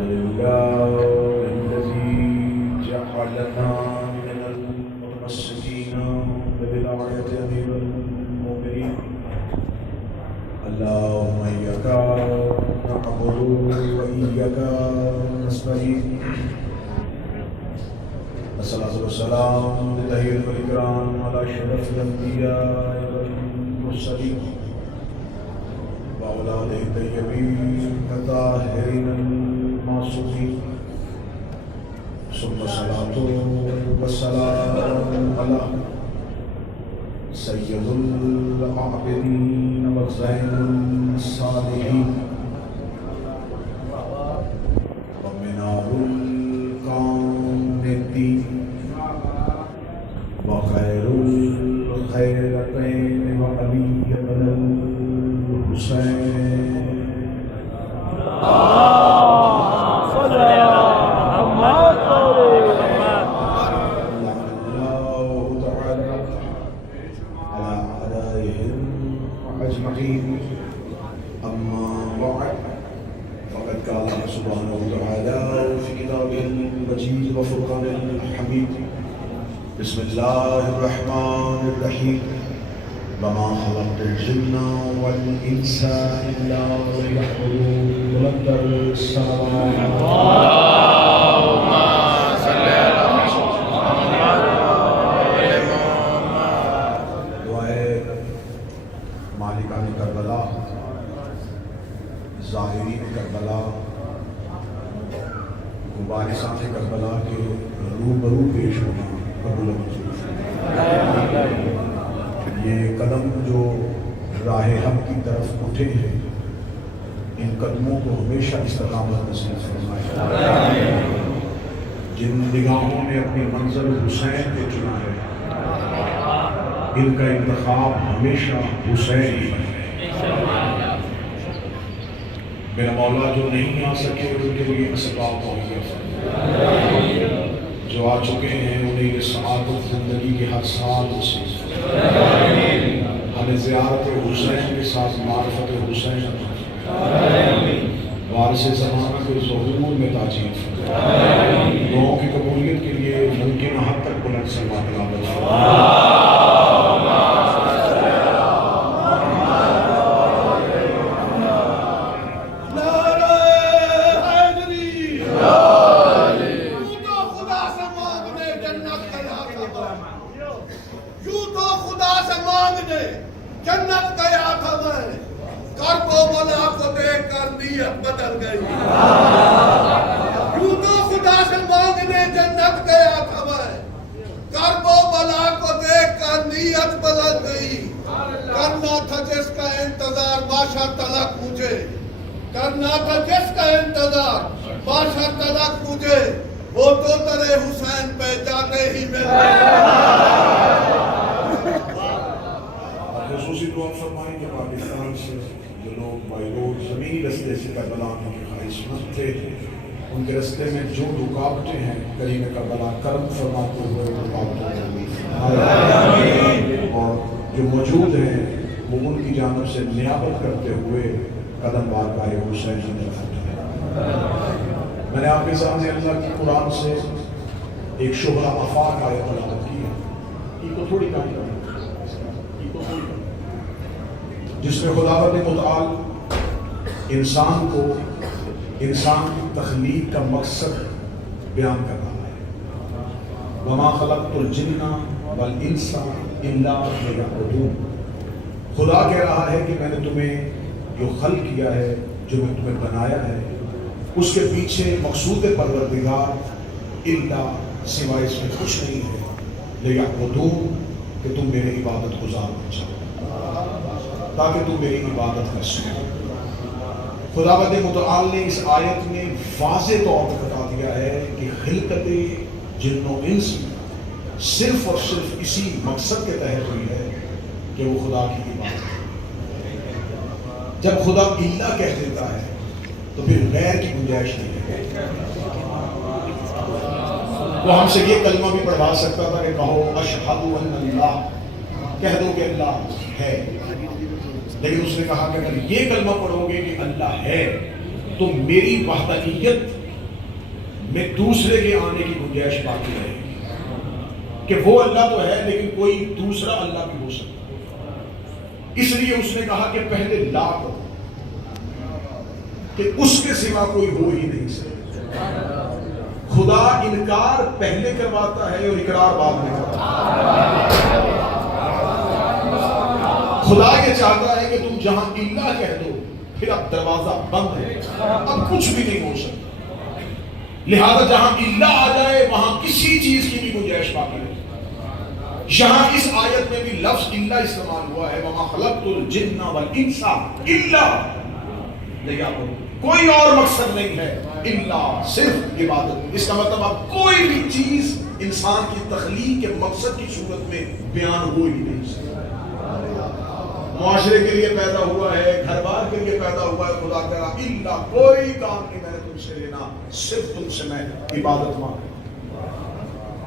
لله الذي جعلنا من المتمسكين بولاية أمير المؤمنين. اللهم إياك نعبد وإياك نستعين. الصلاة والسلام لتحية الإكرام على أشرف الأنبياء والمرسلين وأولاده الطيبين الطاهرين المعصومين. ثم الصلاة والسلام على سيد العابدين وزين الصالحين ومنار القانتين وخير الخيرتين وعلي بن الحسين. أما بعد فقد قال الله سبحانه وتعالى في كتابه المجيد وفرقانه الحميد. بسم الله الرحمن الرحيم. وما خلقت الجن والإنس إلا ليعبدون. ولقد اللهم صل على مالکان کربلا، ظاہرین کربلا، مبارسان کربلا کے روبرو پیش ہونا قبول منظور. یہ قدم جو راہ حق کی طرف اٹھے ہیں، ان قدموں کو ہمیشہ استقامت نصیب فرمائے. جن نگاہوں نے اپنی منزل حسین کو چنا ہے، ان کا انتخاب ہمیشہ حسین ہی ہے. میرا مولا جو نہیں آ سکے ان کے لیے اسباب مہیا فرمائے، جو آ چکے ہیں انہیں یہ سعادت زندگی کے ہر سال نصیب فرمائے. ہمیں زیارت حسین کے ساتھ معرفت حسین وارث زمانہ کے ظہور میں تاجیل فرمائے. دعاؤں کی قبولیت کے لیے ممکن حد تک بلند سلوات تلاوت فرمائے. جنت گیا تھا میں، کرب و بلا کو دیکھ کر نیت بدل گئی. یوں تو خدا سے مانگنے جنت گیا تھا میں، کرب و بلا کو دیکھ کر نیت بدل گئی. کرنا تھا جس کا انتظار بادشاہ تلک مجھے، کرنا تھا جس کا انتظار بادشاہ تلک مجھے، وہ تو ترے حسین پہ جاتے ہی مل گئے. خصوصی دعا فرمائیں کہ پاکستان سے جو لوگ بائی روڈ زمینی رستے سے کربلا آنے کے خواہش مند تھے، ان کے رستے میں جو رکاوٹیں ہیں کریم کربلا کرم فرماتے ہوئے رکاوٹیں اور جو موجود ہیں وہ ان کی جانب سے نیابت کرتے ہوئے قدم بارگاہ حسین کی طرف اٹھائیں. میں نے آپ کے سامنے اللہ کی قرآن سے ایک شبرہ آفاق آیت تلاوت کی ہے. یہ کو تھوڑی کہانی کریں، جس میں خداوند متعال انسان کو انسان کی تخلیق کا مقصد بیان کر رہا ہے. وما خلقت الجن والانس الا لیعبدون. خدا کہہ رہا ہے کہ میں نے تمہیں جو خلق کیا ہے، جو میں تمہیں بنایا ہے، اس کے پیچھے مقصود پروردگار الا سوائے اس میں کچھ نہیں ہے، لیعبدون کہ تم میرے عبادت گزار بن جاؤ، تاکہ تم میری عبادت کر سکو. خداوند متعال نے اس آیت میں واضح طور پر بتا دیا ہے کہ خلقت جن و انس صرف اور صرف اسی مقصد کے تحت ہوئی ہے کہ وہ خدا کی عبادت. جب خدا اللہ کہہ دیتا ہے تو پھر غیر کی گنجائش نہیں ہے. وہ ہم سے یہ کلمہ بھی پڑھا سکتا تھا کہ کہو اشہد ان اللہ، کہہ دو کہ اللہ ہے، لیکن اس نے کہا کہ اگر یہ کلمہ پڑھو گے کہ اللہ ہے تو میری وحدانیت میں دوسرے کے آنے کی گنجائش باقی رہے گی کہ وہ اللہ تو ہے لیکن کوئی دوسرا اللہ بھی ہو سکتا ہے۔ اس لیے اس نے کہا کہ پہلے لا کرو کہ اس کے سوا کوئی ہو ہی نہیں سکتا۔ خدا انکار پہلے کرواتا ہے اور اقرار بعد میں کرواتا ہے۔ خدا یہ چاہتا ہے کہ تم جہاں اللہ کہہ دو پھر اب دروازہ بند ہے، اب کچھ بھی نہیں ہو سکتا، لہذا جہاں اللہ آ جائے وہاں کسی چیز کی بھی گنجائش باقی نہیں۔ یہاں اس آیت میں بھی لفظ اللہ استعمال ہوا ہے، وَمَا خَلَقْتُ الْجِنَّ وَالْإِنسَ إِلَّا لِيَعْبُدُونِ، کوئی اور مقصد نہیں ہے اللہ صرف عبادت۔ اس کا مطلب اب کوئی بھی چیز انسان کی تخلیق کے مقصد کی صورت میں بیان ہو ہی نہیں سکتی۔ معاشرے کے لیے پیدا ہوا ہے، گھر بار کے لیے پیدا ہوا ہے، خدا کہہ رہا اللہ کوئی کام نہیں میں نے تم سے لینا، صرف تم سے میں عبادت مانگ۔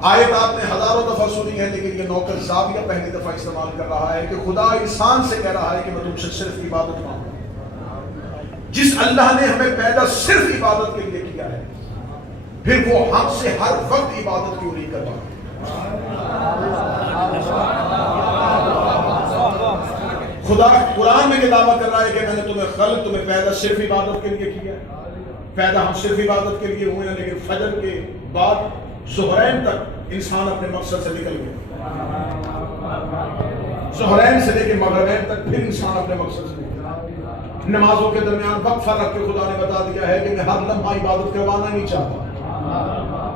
آیت آپ نے ہزاروں دفعہ سنی ہے لیکن یہ نوکر زاویہ پہلی دفعہ استعمال کر رہا ہے کہ خدا انسان سے کہہ رہا ہے کہ میں تم سے صرف عبادت مانگوں۔ جس اللہ نے ہمیں پیدا صرف عبادت کے لیے کیا ہے، پھر وہ ہم سے ہر وقت عبادت کیوں نہیں کرتا؟ خدا قرآن میں یہ دعویٰ کر رہا ہے کہ میں نے تمہیں پیدا صرف عبادت کے لیے کیا ہے، پیدا ہم صرف عبادت کے لیے ہوئے ہیں، لیکن فجر کے بعد ظہرین تک انسان اپنے مقصد سے نکل گیا، ظہرین سے لے کے مغربین تک پھر انسان اپنے مقصد سے نکل۔ نمازوں کے درمیان وقفہ رکھ کے خدا نے بتا دیا ہے کہ میں ہر لمحہ عبادت کروانا نہیں چاہتا۔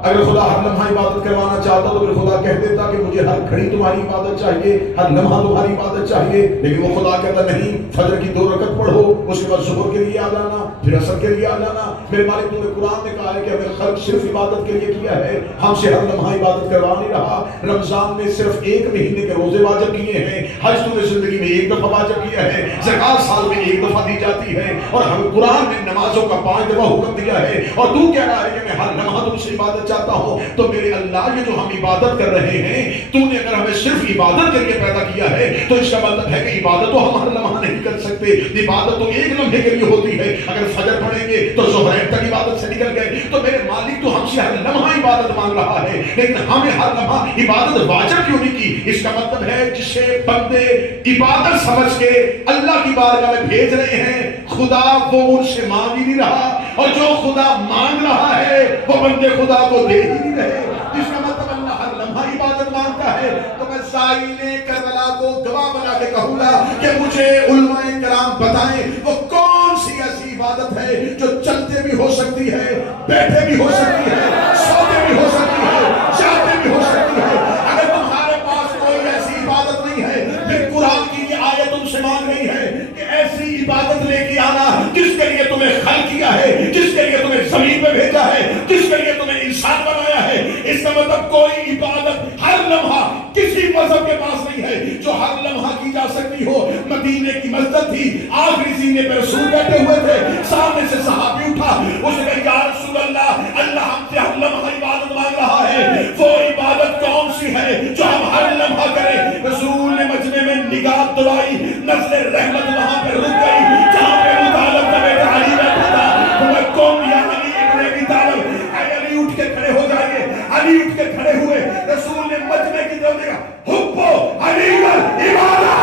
اگر خدا ہر لمحہ عبادت کروانا چاہتا تو پھر خدا کہہ دیتا کہ مجھے ہر گھڑی تمہاری عبادت چاہیے، ہر لمحہ تمہاری عبادت چاہیے، لیکن وہ خدا کہتا نہیں، فجر کی 2 رکعت پڑھو، اس کے بعد ظہر کے لیے آ جانا، پھر عصر کے لیے آ جانا۔ میرے مالک تمہیں قرآن نے کہا ہے کہ ہمیں خلق صرف عبادت کے لیے کیا ہے، ہم سے ہر لمحہ عبادت کروا نہیں رہا۔ رمضان میں صرف 1 مہینے کے روزے واجب کیے ہیں، حج تمہیں زندگی میں 1 دفعہ واجب کیا ہے، زکات سال میں 1 دفعہ دی جاتی ہے، اور ہمیں قرآن نے نمازوں کا 5 دفعہ حکم دیا ہے، اور تو کہہ رہا ہے کہ میں ہر لمحہ تم سے عبادت چاہتا ہوں۔ تو میرے اللہ یہ جو ہم عبادت کر رہے ہیں، تو نے اگر ہمیں صرف عبادت کے لیے پیدا کیا ہے تو اس کا مطلب ہے کہ عبادت تو ہم ہر لمحہ نہیں کر سکتے، عبادت تو 1 لمحے کے لیے ہوتی ہے۔ اگر فجر پڑھیں گے تو ظہرین تک عبادت سے نکل گئے، تو میرے مالک تو ہم سے ہر لمحہ عبادت مانگ رہا ہے، لیکن ہمیں ہر لمحہ عبادت واجب کیوں نہیں کی؟ اس کا مطلب ہے جسے بندے عبادت سمجھ کے اللہ کی بارگاہ میں بھیج رہے ہیں، خدا وہ ان سے مانگ ہی نہیں رہا، اور جو خدا مانگ رہا ہے وہ بندے خدا کو دے ہی نہیں رہے۔ جس کا مطلب اللہ ہر لمحہ عبادت مانگتا ہے۔ تو میں سائل کربلا کو گواہ بنا کے کہوں گا کہ مجھے علماء کرام بتائیں وہ کون سی ایسی عبادت ہے جو چلتے بھی ہو سکتی ہے، بیٹھے بھی ہو سکتی ہے، سوتے بھی ہو سکتی ہے، جاتے بھی ہو سکتی ہے۔ اگر تمہارے پاس کوئی ایسی عبادت نہیں ہے، پھر قرآن کی یہ آیت تم سے مانگ رہی ہے کہ ایسی عبادت لے کے آنا جس کے لیے تمہیں خلق کیا ہے، جس کے لیے تمہیں زمین پہ بھیجا ہے، جس کے لیے تمہیں انسان بنایا ہے۔ اس کا مطلب کوئی عبادت ہر لمحہ کسی مذہب کے پاس نہیں ہے جو ہر لمحہ کی جا سکتی ہو۔ مدینے کی مسجد تھی، آخری سینے پہ رسول بیٹھے ہوئے تھے، سامنے سے صحابی اٹھا، اس نے کہا یا رسول اللہ، اللہ ہم سے ہر لمحہ عبادت مانگ رہا ہے، وہ عبادت کون سی ہے جو ہم ہر لمحہ کریں؟ رسول نے مجمع میں نگاہ دلائی، نظر رحمت وہاں پہ رک گئی جہاں پہ ابو طالب کا بیٹا علی بیٹھا تھا۔ وہ کون یا علی ابن ابی طالب؟ علی اٹھ کے کھڑے ہو جائیے۔ علی اٹھ کے کھڑے ہوئے، رسول نے مجمع کی طرف دیکھا، حب علی عبادت۔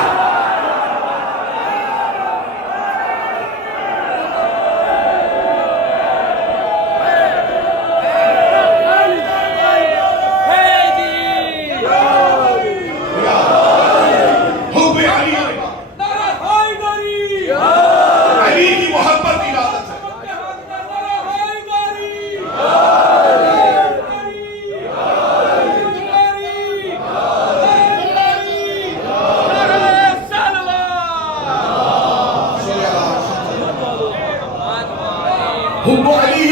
حب علی،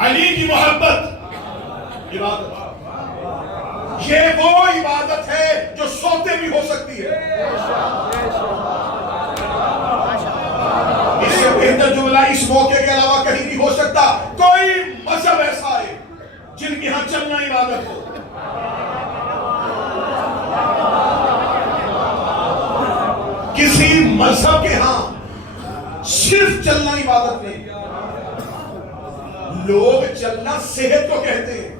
علی کی محبت عبادت، یہ وہ عبادت ہے جو سوتے بھی ہو سکتی ہے۔ اس سے بہتر جملہ اس موقع کے علاوہ کہیں نہیں ہو سکتا۔ کوئی مذہب ایسا ہے جن کی ہاں چلنا عبادت ہو، کسی مذہب کے ہاں صرف چلنا عبادت نہیں، لوگ چلنا صحت کو کہتے ہیں.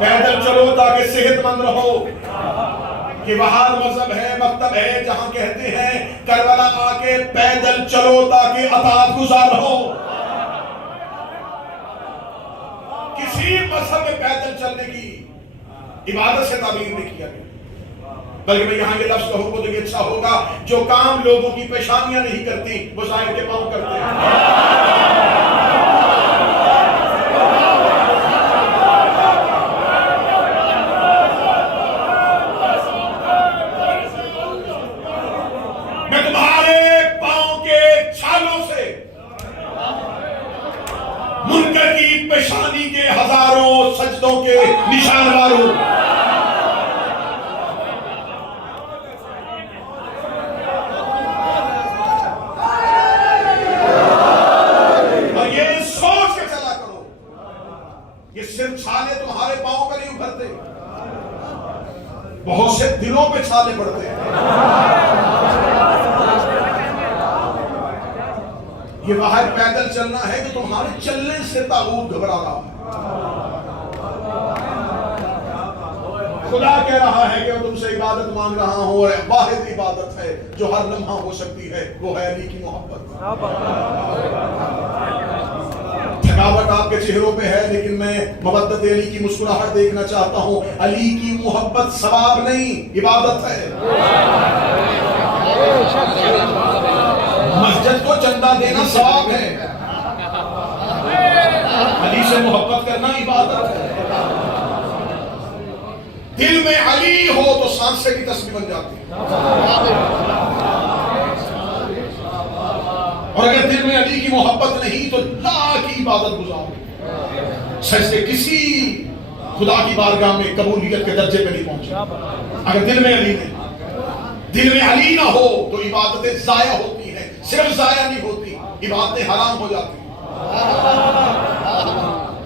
پیدل چلو تاکہ صحت مند رہو. یہ وہاں مذہب ہے، مکتب ہے جہاں کہتے ہیں کربلا آ کے پیدل چلو تاکہ اطاعت گزار رہو. کسی مذہب میں پیدل چلنے کی عبادت سے تعبیر نہیں کیا گیا، بلکہ میں یہاں یہ لفظ کہوں گا تو یہ اچھا ہوگا جو کام لوگوں کی پیشانیاں نہیں کرتی وہ ظاہر کے پاؤں کرتے ہیں. منکر کی پیشانی کے ہزاروں سجدوں کے نشان ماروں. اور یہ سوچ کے چلا کرو، یہ صرف چھالے تمہارے پاؤں پہ نہیں ابھرتے، بہت سے دلوں پہ چھالے پڑتے ہیں. یہ باہر پیدل چلنا ہے کہ تمہارے چلنے سے طاغوت گھبرا رہا ہے. خدا کہہ رہا ہے کہ میں تم سے عبادت مانگ رہا ہوں، اور واحد عبادت ہے جو ہر لمحہ ہو سکتی ہے، وہ ہے علی کی محبت. تھکاوٹ آپ کے چہروں پہ ہے، لیکن میں مودت علی کی مسکراہٹ دیکھنا چاہتا ہوں. علی کی محبت ثواب نہیں، عبادت ہے. مسجد کو چندہ دینا ثواب ہے، علی سے محبت کرنا عبادت ہے. دل میں علی ہو تو سانسے کی تسبیح بن جاتی ہے، اور اگر دل میں علی کی محبت نہیں تو لا کی عبادت گزارو. سجدے کسی خدا کی بارگاہ میں قبولیت کے درجے پہ نہیں پہنچے. اگر دل میں علی نہیں، دل میں علی نہ ہو تو عبادتیں ضائع ہوتی ہیں. صرف ضائع نہیں ہوتی، عبادتیں حرام ہو جاتی.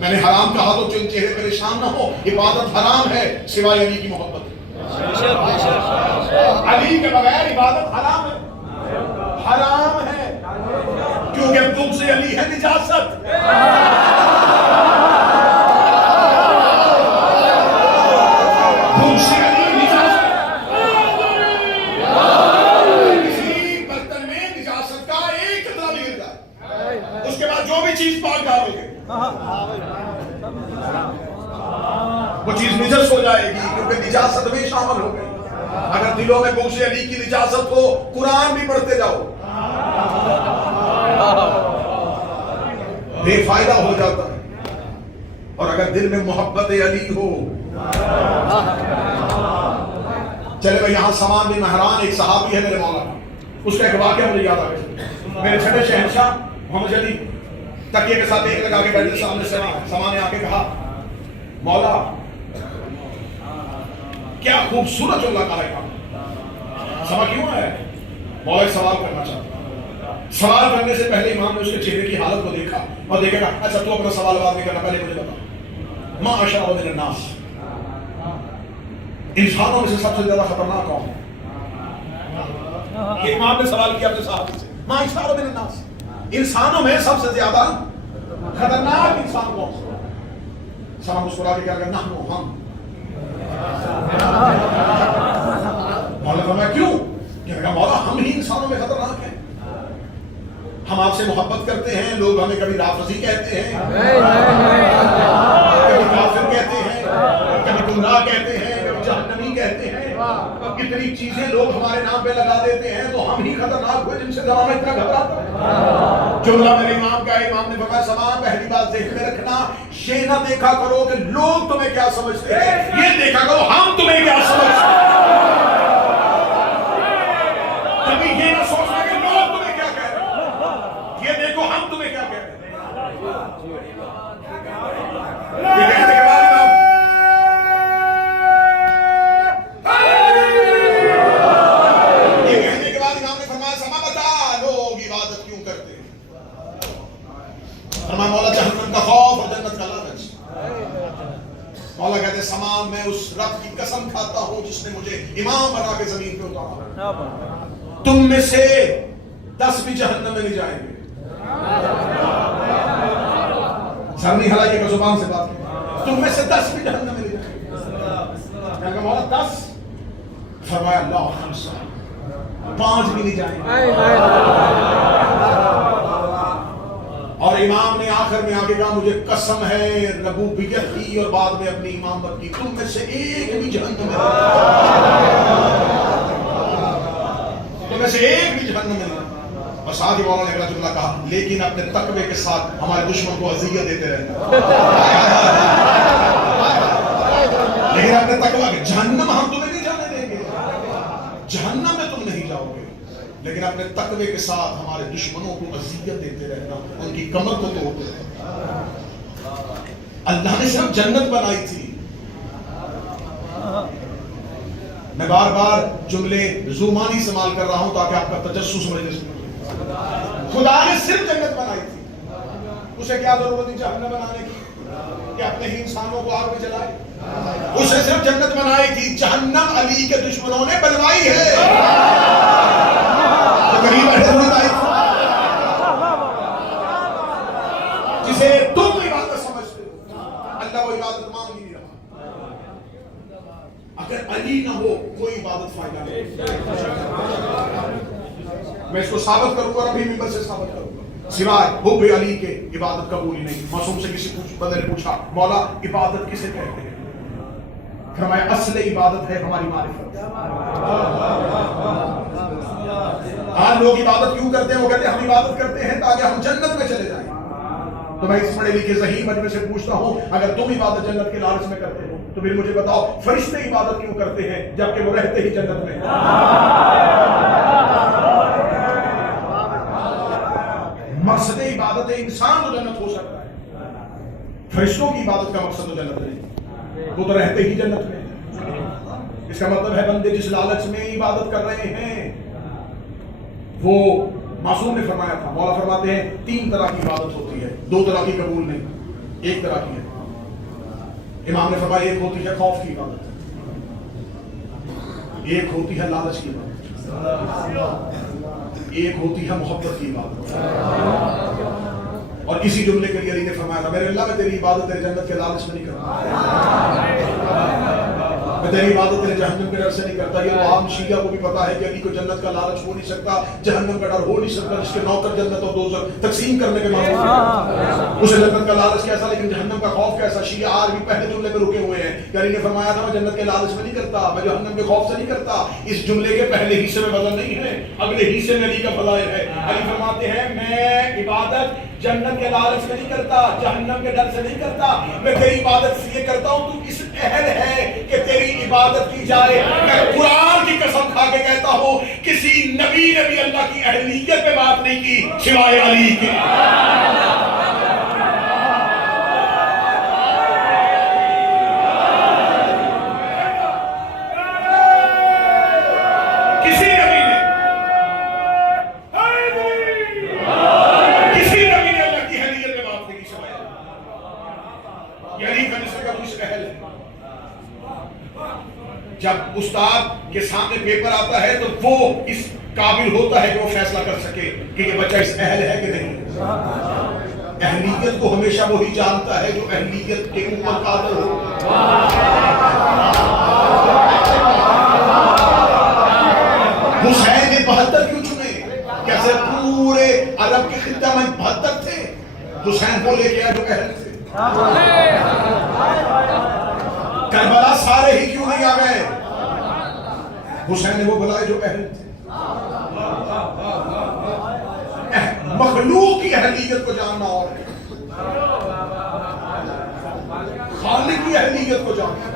میں نے حرام کہا تو جن چہرے پریشان نہ ہو، عبادت حرام ہے سوائے علی کی محبت. علی کے بغیر عبادت حرام ہے، حرام ہے، کیونکہ بغض علی ہے نجاست. بغض علی نجاست. کسی برتن میں نجاست کا ایک قطرہ بھی گر جائے، اس کے بعد جو بھی چیز پاک ڈالو گے وہ چیز نجس ہو جائے گی، کیونکہ نجاست میں شامل ہو گئی. اگر دلوں میں بغض علی کی نجاست ہو، قرآن بھی پڑھتے جاؤ، بے فائدہ ہو جاتا ہے. اور اگر دل میں محبت علی ہو، چلے میں یہاں سمان بن مہران ایک صحابی ہے میرے مولا، اس کا ایک واقعہ مجھے یاد آ گیا. میرے چھٹے شہنشاہ محمد علی تکیے کے ساتھ ایک لگا کے بیٹھے سامنے سے سامان نے آ کے کہا، مولا کیا خوبصورت جملہ کہا ہے. سما کیوں ہے؟ مولا ایک سوال کرنا چاہتا ہوں. سوال کرنے سے پہلے امام نے اس کے چہرے کی حالت کو دیکھا اور دیکھے گا اچھا تو اپنا سوال بعد میں کرنا، پہلے مجھے بتا، ما اشرف من الناس، انسانوں میں سے سب سے زیادہ خطرناک کون ہے؟ یہ امام نے سوال کیا اپنے صحابی سے، ما اشرف من الناس، انسانوں میں سب سے زیادہ خطرناک انسان کون ہے؟ سلام مسکرا کے کیا کہ نحن، ہم. مولا فرمایا کیوں؟ کہا مولا ہم ہی انسانوں میں خطرناک ہیں. ہم آپ سے محبت کرتے ہیں، لوگ ہمیں کبھی رافضی کہتے ہیں، کبھی کافر کہتے ہیں، کبھی گمراہ کہتے ہیں، کبھی جہنمی کہتے ہیں. کتنی چیزیں لوگ ہمارے نام پہ لگا دیتے ہیں، تو ہم ہی خطرناک ہوئے جن سے زمانہ اتنا گھبراتا ہے. جملہ میرے امام کا ہے. امام نے فرمایا سامان پہلی بات ذہن میں رکھنا، یہ نہ دیکھا کرو کہ لوگ تمہیں کیا سمجھتے ہیں، یہ دیکھا کرو ہم تمہیں کیا سمجھتے ہیں. کبھی یہ نہ سوچنا کہ لوگ تمہیں کیا کہہ رہے ہیں، یہ دیکھو ہم تمہیں کیا کہہ رہے ہیں. یہ کہنے کے بعد امام نے فرمایا سما بتا لوگ عبادت کیوں کرتے ہیں. فرمایا مولا جہنم کا خوف اور جنت کا لالچ. مولا کہتے سما میں اس رب کی قسم کھاتا ہوں جس نے مجھے امام بنا کے زمین پہ اتارا، تم میں سے 10 بھی جہنم میں نہیں جائیں گے. سر نہیں ہلائیے گا، زبان سے بات کریں. تم میں سے 10 بھی جہنم میں لے جائیں. میں نے کہا مولا 10؟ فرمایا لا خمسہ، 5 بھی نہیں جائیں. اور امام نے آخر میں آگے کہا مجھے قسم ہے ربوبیت کی اور بعد میں اپنی امامت کی، تم میں سے ایک بھی جہنم میں تم میں سے ایک بھی جہنم میں. اور ساتھ ہی مولانا نے اگلا جملہ کہا لیکن اپنے تقوی کے ساتھ ہمارے دشمن کو اذیت دیتے رہنا. لیکن اپنے تقوی کے جہنم ہم تمہیں نہیں جانے دیں گے، جہنم میں تم نہیں جاؤ گے، لیکن اپنے تقوی کے ساتھ ہمارے دشمنوں کو اذیت دیتے رہنا، ان کی کمر کو توڑتے رہنا. اللہ نے صرف جنت بنائی تھی. میں بار بار جملے زومانی استعمال کر رہا ہوں تاکہ آپ کا تجسس مجلس میں. خدا نے صرف جنت بنائی تھی، اسے کیا ضرورت تھی جہنم بنانے کی کہ اپنے ہی انسانوں کو آگ میں جلائے؟ اسے صرف جنت بنائی تھی، جہنم علی کے دشمنوں نے بنوائی ہے. جسے تم عبادت سمجھتے ہو اللہ وہ عبادت مانگ نہیں رہا. اگر علی نہ ہو کوئی عبادت فائدہ نہیں. میں اس کو ثابت کروں گا اور ابھی ممبر سے ثابت کروں گا، سوائے حب علی کے عبادت قبول ہی نہیں. معصوم سے کسی بندے نے پوچھا مولا عبادت کسے کہتے ہیں؟ فرمایا اصل عبادت ہے ہماری معرفت. آج لوگ عبادت کیوں کرتے ہیں؟ وہ کہتے ہیں ہم عبادت کرتے ہیں تاکہ ہم جنت میں چلے جائیں. تو میں اس پڑھے لکھے ذہین مجمع سے پوچھتا ہوں اگر تم عبادت جنت کے لالچ میں کرتے ہو تو پھر مجھے بتاؤ فرشتے عبادت کیوں کرتے ہیں جبکہ وہ رہتے ہی جنت میں؟ مقصد عبادت انسان تو جنت ہو سکتا ہے، فرشتوں کی عبادت کا مقصد تو جنت نہیں، وہ تو رہتے ہی جنت میں. اس کا مطلب ہے بندے جس لالچ میں عبادت کر رہے ہیں وہ معصوم نے فرمایا تھا. مولا فرماتے ہیں 3 طرح کی عبادت ہوتی ہے، 2 طرح کی قبول نہیں، 1 طرح کی ہے. امام نے فرمایا ایک ہوتی ہے خوف کی عبادت، ایک ہوتی ہے لالچ کی عبادت، ایک ہوتی ہے محبت کی عبادت. اور اسی جملے کے لیے علی نے فرمایا تھا میرے اللہ میں تیری عبادت تیرے جنت کے لالچ میں نہیں کرتا، میں تیری عبادت تیرے جہنم کے ڈر سے نہیں کرتا. یہ وہ عام شیعہ کو بھی پتا ہے کہ علی کو جنت کا لالچ ہو نہیں سکتا، جہنم کا ڈر ہو نہیں سکتا، جس کے نوکر جنت اور دوزخ تقسیم کرنے کے معاملے میں اسے جنت کا لالچ کیسا لیکن جہنم کا خوف کیسا. شیعہ آج بھی پہلے جملے پہ رکے ہوئے ہیں کہ علی نے فرمایا تھا میں جنت کے لالچ میں نہیں کرتا، میں جہنم کے خوف سے نہیں کرتا. اس جملے کے پہلے حصے میں بدل نہیں ہے، اگلے حصے میں علی کا فضائل ہے. علی فرماتے ہیں میں عبادت جنت کے لالچ میں نہیں کرتا، جہنم کے ڈر سے نہیں کرتا، میں تیری عبادت اس لیے کرتا ہوں تو اس اہل ہے کہ تیری عبادت کی جائے. میں قرآن کی قسم کھا کے کہتا ہوں کسی نبی نے بھی اللہ کی اہلیت پہ بات نہیں کی سوائے علی کے. جب استاد کے سامنے پیپر آتا ہے تو وہ اس قابل ہوتا ہے کہ وہ فیصلہ کر سکے کہ یہ بچہ اس اہل ہے کہ نہیں. اہلیت کو ہمیشہ وہی جانتا ہے جو اہلیت کے اوپر قادر ہو. حسین نے 72 کیوں چنے؟ کیسے پورے عرب کے خطہ میں 72 تھے، حسین وہ لے کے آیا جو اہل تھے. کربلا سارے ہی کیوں نہیں آ گئے؟ حسین نے وہ بلائے جو اہل تھے. مخلوق کی اہلیت کو جاننا اور ہے، خالق کی اہلیت کو جاننا.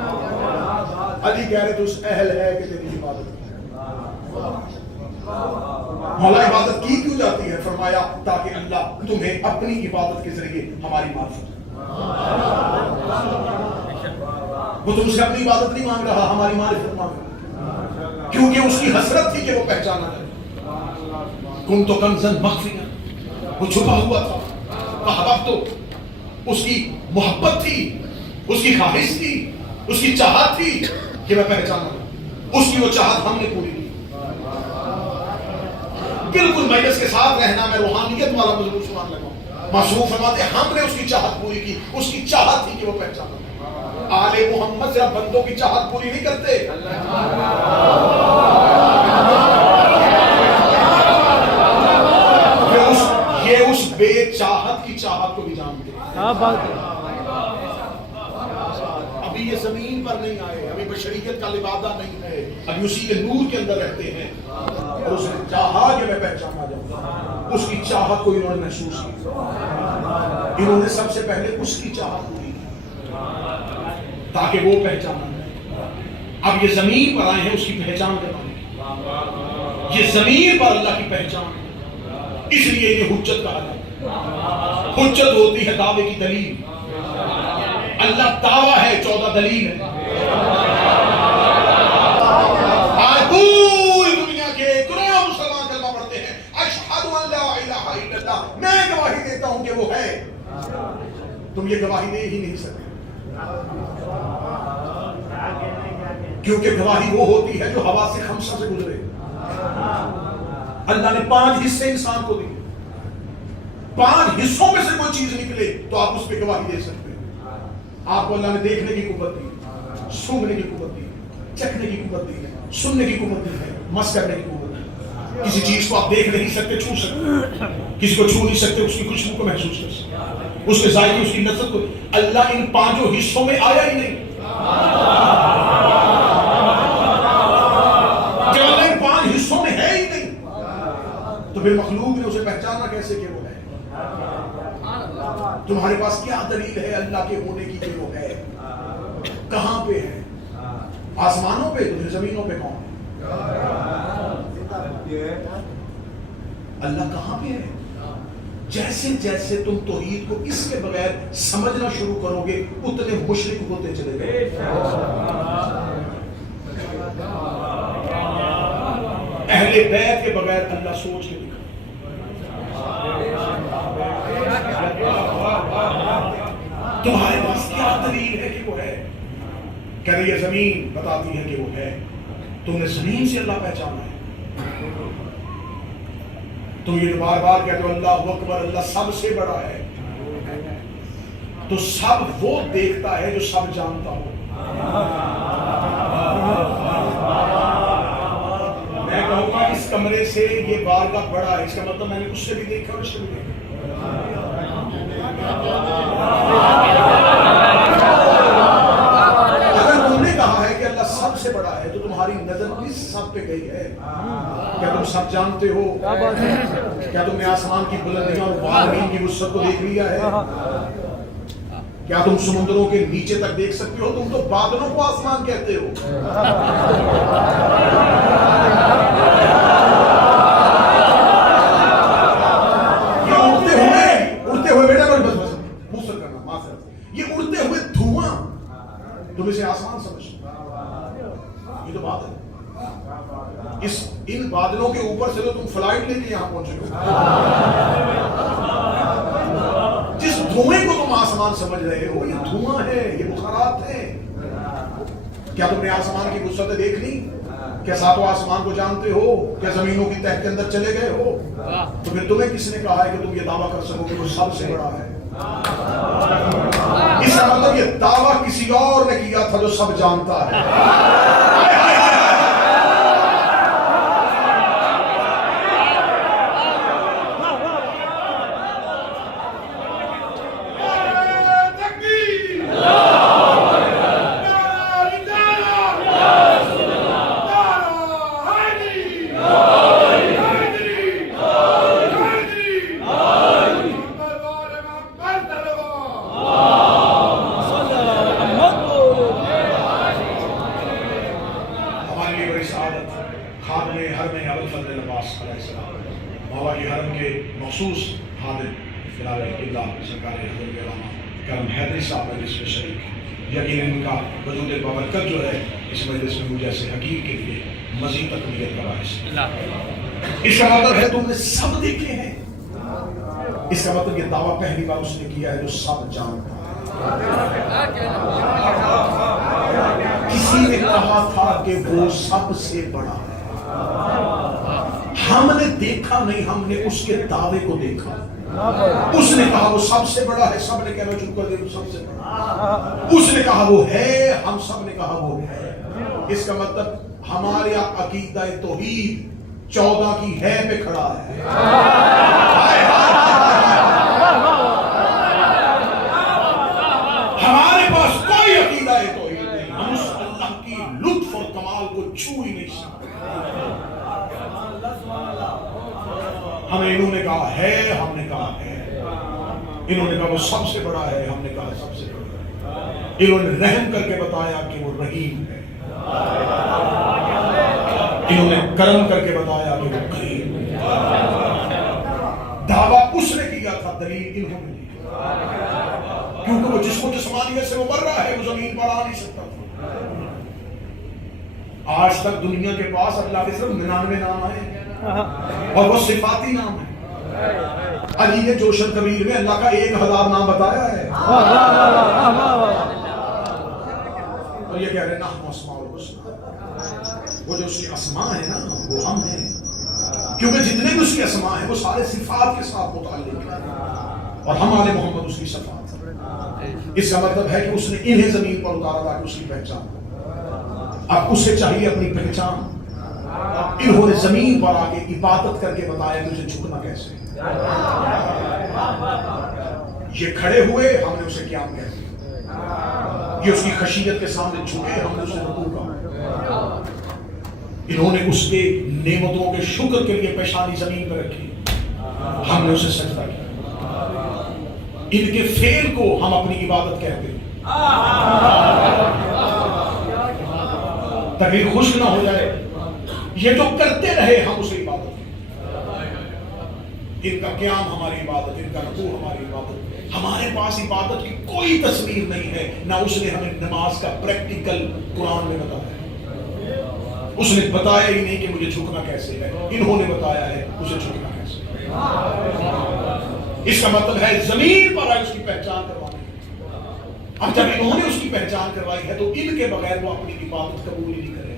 علی کہہ رہے تو اس اہل ہے کہ تیری عبادت. مولا عبادت کی کیوں جاتی ہے؟ فرمایا تاکہ اللہ تمہیں اپنی عبادت کے ذریعے ہماری معرفت. وہ تم سے اپنی عبادت نہیں مانگ رہا، ہماری معرفت مانگ رہا، کیونکہ اس کی حسرت تھی کہ وہ پہچانا جائے. کن تو کنزن مخفیا، وہ چھپا ہوا تھا. محبت تو اس کی محبت تھی، اس کی خواہش تھی، اس کی چاہت تھی کہ میں پہچانا. اس کی وہ چاہت ہم نے پوری کی. بالکل مجلس کے ساتھ رہنا، میں روحانیت والا مضمون سنانے لگا ہوں۔ معصوم فرماتے ہم نے اس کی چاہت پوری کی، اس کی چاہت تھی کہ وہ پہچانا۔ آل محمد سے بندوں کی چاہت پوری نہیں کرتے، یہ اس بے چاہت کی چاہت کو بھی جانتے ہیں۔ ابھی یہ زمین پر نہیں آئے، ابھی بشریت کا لبادہ نہیں ہے، ابھی اسی کے نور کے اندر رہتے ہیں، اور اس نے چاہا کہ میں پہچانا جاؤں، اس کی چاہت کو انہوں نے محسوس کی، انہوں نے سب سے پہلے اس کی چاہت پوری کی تاکہ وہ پہچانا جائے۔ اب یہ زمین پر آئے ہیں اس کی پہچان کرنے، یہ زمین پر اللہ کی پہچان، اس لیے یہ حجت کہا جاتا ہے۔ حجت ہوتی ہے دعوے کی دلیل، اللہ دعویٰ ہے، 14 دلیل ہے۔ آج پوری دنیا کے کروڑوں مسلمان کلمہ پڑھتے ہیں، اشہد ان لا الہ الا اللہ، میں گواہی دیتا ہوں کہ وہ ہے۔ تم یہ گواہی دے ہی نہیں سکتے، کیونکہ گواہی وہ ہوتی ہے جو حواس خمسہ سے گزرے۔ اللہ نے 5 حصے انسان کو دیے، 5 حصوں میں سے کوئی چیز نکلے تو آپ اس پہ گواہی دے سکتے ہیں۔ آپ کو اللہ نے دیکھنے کی قوت دی، سونگنے کی قوت دی، چکھنے کی قوت دی، سننے کی قوت دی ہے، مس کرنے کی قوت دی۔ کسی چیز کو آپ دیکھ نہیں سکتے، چھو سکتے، کسی کو چھو نہیں سکتے، اس کی خوشبو کو محسوس کر سکتے، اس کے ذائقے، اس کی لذت کو۔ اللہ ان 5 حصوں میں آیا ہی نہیں۔ جب اللہ ان 5 حصوں میں ہے ہی نہیں تو پھر مخلوق نے اسے پہچانا کیسے کہ وہ ہے؟ تمہارے پاس کیا دلیل ہے اللہ کے ہونے کی کہ وہ ہے؟ کہاں پہ ہے؟ آسمانوں پہ؟ زمینوں پہ کون ہے؟ اللہ کہاں پہ ہے؟ جیسے جیسے تم توحید کو اس کے بغیر سمجھنا شروع کرو گے اتنے مشرک ہوتے چلے گئے۔ اہل بیت کے بغیر اللہ سوچ کے دکھا، تمہارے پاس کیا دلیل ہے کہ وہ ہے؟ کہہ رہی ہے زمین بتاتی ہے کہ وہ ہے۔ تم نے زمین سے اللہ پہچانا ہے؟ تم یہ بار بار کہتے ہو اللہ اکبر، اللہ سب سے بڑا ہے، تو سب وہ دیکھتا ہے جو سب جانتا ہو۔ میں کہوں گا اس کمرے سے یہ بارگاہ بڑا ہے، اس کا مطلب میں نے اس سے بھی دیکھا اور اس سے بھی دیکھا۔ اگر تم نے کہا ہے کہ اللہ سب سے بڑا ہے تو تمہاری نظر اس سب پہ گئی ہے۔ کیا تم سب جانتے ہو؟ کیا تم نے آسمان کی بلندیاں اور عالمین کی وسعت کو دیکھ لیا ہے؟ کیا تم سمندروں کے نیچے تک دیکھ سکتے ہو؟ تم تو بادلوں کو آسمان کہتے ہو۔ اڑتے ہوئے بیٹا بس موسر کرنا معذرت، یہ اڑتے ہوئے دھواں تم اسے آسمان سمجھتے، یہ تو بادل ہے۔ ان بادلوں کے اوپر سے تو تم فلائٹ لے کے یہاں پہنچے ہو۔ جس دھوئیں کو تم آسمان سمجھ رہے ہو یہ دھواں ہے، یہ بخارات ہے۔ کیا تم نے آسمان کی وسعتیں دیکھ لی؟ کیا ساتوں آسمان کو جانتے ہو؟ کیا زمینوں کی تہ کے اندر چلے گئے ہو؟ تو پھر تمہیں کس نے کہا ہے کہ تم یہ دعویٰ کر سکو کہ وہ سب سے بڑا ہے؟ اس کا مطلب یہ دعویٰ کسی اور نے کیا تھا جو سب جانتا ہے۔ یقین ان کا وجود بابرکت جو ہے اس مجلس میں مجھے ایسے حقیق کے لیے مزید تقویت کا باعث۔ اس کا مطلب ہے تم نے سب دیکھے ہیں، اس کا مطلب یہ دعویٰ پہلی بار اس نے کیا ہے جو سب جانتا ہے۔ کسی نے کہا تھا کہ وہ سب سے بڑا ہے، ہم نے دیکھا نہیں، ہم نے اس کے دعوے کو دیکھا. اس نے کہا وہ سب سے بڑا ہے، سب نے کہنا چپ کر دیا وہ سب سے بڑا. اس نے کہا وہ ہے، ہم سب نے کہا وہ ہے. اس کا مطلب ہمارے عقیدہ توحید 14 کی ہے پہ کھڑا ہے. ہمارے پاس کوئی عقیدہ توحید نہیں، ہم اس اللہ کی لطف اور کمال کو چھو ہی نہیں سکتے. ہمیں انہوں نے کہا ہے، ہم نے کہا ہے. انہوں نے کہا وہ سب سے بڑا ہے، ہم نے کہا سب سے بڑا ہے. انہوں نے رحم کر کے بتایا کہ وہ رحیم ہے. انہوں نے کرم کر کے بتایا کہ وہ کریم ہے. دعویٰ اس نے کیا تھا، دلیل انہوں نے دی. کیونکہ وہ جسم و جسمانیت سے ابھر رہا ہے، وہ زمین پر آ نہیں سکتا تھا. آج تک دنیا کے پاس اللہ کے صرف 99 نام آئے اور وہ صفاتی نام ہے. علی نے جوشن کبیر میں اللہ کا 1000 نام بتایا ہے. اور یہ کہہ رہے نحن اسماء الحسنى، وہ جو اس کی اسماء ہے نا وہ ہم ہیں. کیونکہ جتنے بھی اس کی اسماء ہیں وہ سارے صفات کے ساتھ متعلق ہیں اور ہمارے محمد اس کی صفات ہیں. اس کا مطلب ہے کہ اس نے انہیں زمین پر اتارا تاکہ اس کی پہچان. اب اسے چاہیے اپنی پہچان. انہوں نے زمین پر آگے عبادت کر کے بتایا کہ اسے جھکنا کیسے. یہ کھڑے ہوئے، ہم نے اسے قیام کہہ دیا. یہ اس کی خشیت کے سامنے جھکے، ہم نے اسے رکوع کہا. انہوں نے اس کے نعمتوں کے شکر کے لیے پیشانی زمین پر رکھی، ہم نے اسے سجدہ کیا. ان کے فعل کو ہم اپنی عبادت کہتے ہیں. تاکہ خشک نہ ہو جائے. یہ جو کرتے رہے ہم اسے عبادت. ان کا قیام ہماری عبادت، ان کا رکوع ہماری عبادت. ہمارے پاس عبادت کی کوئی تصویر نہیں ہے، نہ اس نے ہمیں نماز کا پریکٹیکل قرآن میں بتایا. اس نے بتایا ہی نہیں کہ مجھے جھکنا کیسے ہے، انہوں نے بتایا ہے اسے جھکنا کیسے. اس کا مطلب ہے زمین پر آئے اس کی پہچان کروانی. اب جب انہوں نے اس کی پہچان کروائی ہے تو ان کے بغیر وہ اپنی عبادت قبول ہی نہیں کرے.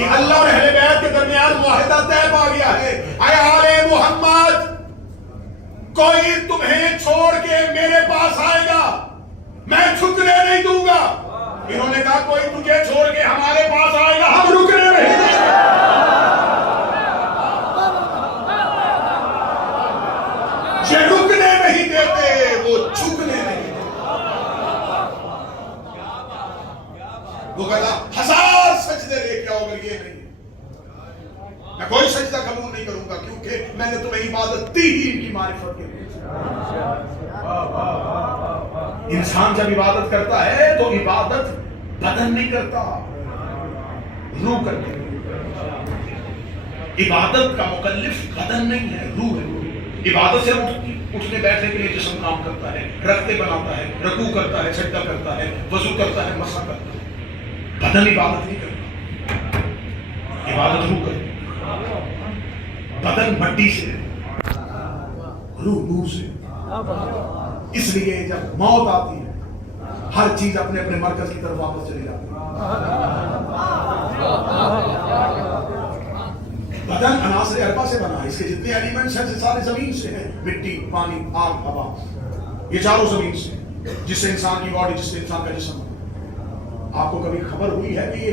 یہ اللہ اور اہل بیت کے درمیان معاہدہ طے پا گیا ہے. اے آل محمد، کوئی تمہیں چھوڑ کے میرے پاس آئے گا میں جھکنے نہیں دوں گا. انہوں نے کہا کوئی تجھے چھوڑ کے ہمارے پاس آئے گا ہم رکنے نہیں دیں گے. یہ رکنے نہیں دیتے، وہ جھکنے نہیں دیتے. وہ کہتا 1000 سجدے لے کے آؤ، اگر یہ نہیں میں کوئی سجدہ قبول نہیں کروں گا، کیونکہ میں نے تمہیں عبادت دی ہی ان کی معرفت کے لیے. انسان جب عبادت کرتا ہے تو عبادت بدن نہیں کرتا، روح کرتے. عبادت کا مکلف بدن نہیں ہے، روح ہے. عبادت سے اٹھنے بیٹھنے کے لیے جسم کام کرتا ہے، رکھتے بناتا ہے، رکوع کرتا ہے، سجدہ کرتا ہے، وضو کرتا ہے، مسح کرتا ہے. بدن عبادت نہیں کرتا، عبادت روح کرتا. بدن مٹی سے، روح نور سے. اس لیے جب موت آتی ہے ہر چیز اپنے اپنے مرکز کی طرف واپس چلی جاتی ہے. بدن عناصر اربع سے بنا ہے، اس کے جتنے ایلیمنٹس ہیں سارے زمین سے ہیں. مٹی، پانی، آگ، ہوا، یہ چاروں زمین سے. جس سے انسان کی باڈی، جس سے انسان کا جسم. آپ کو کبھی خبر ہوئی ہے کہ یہ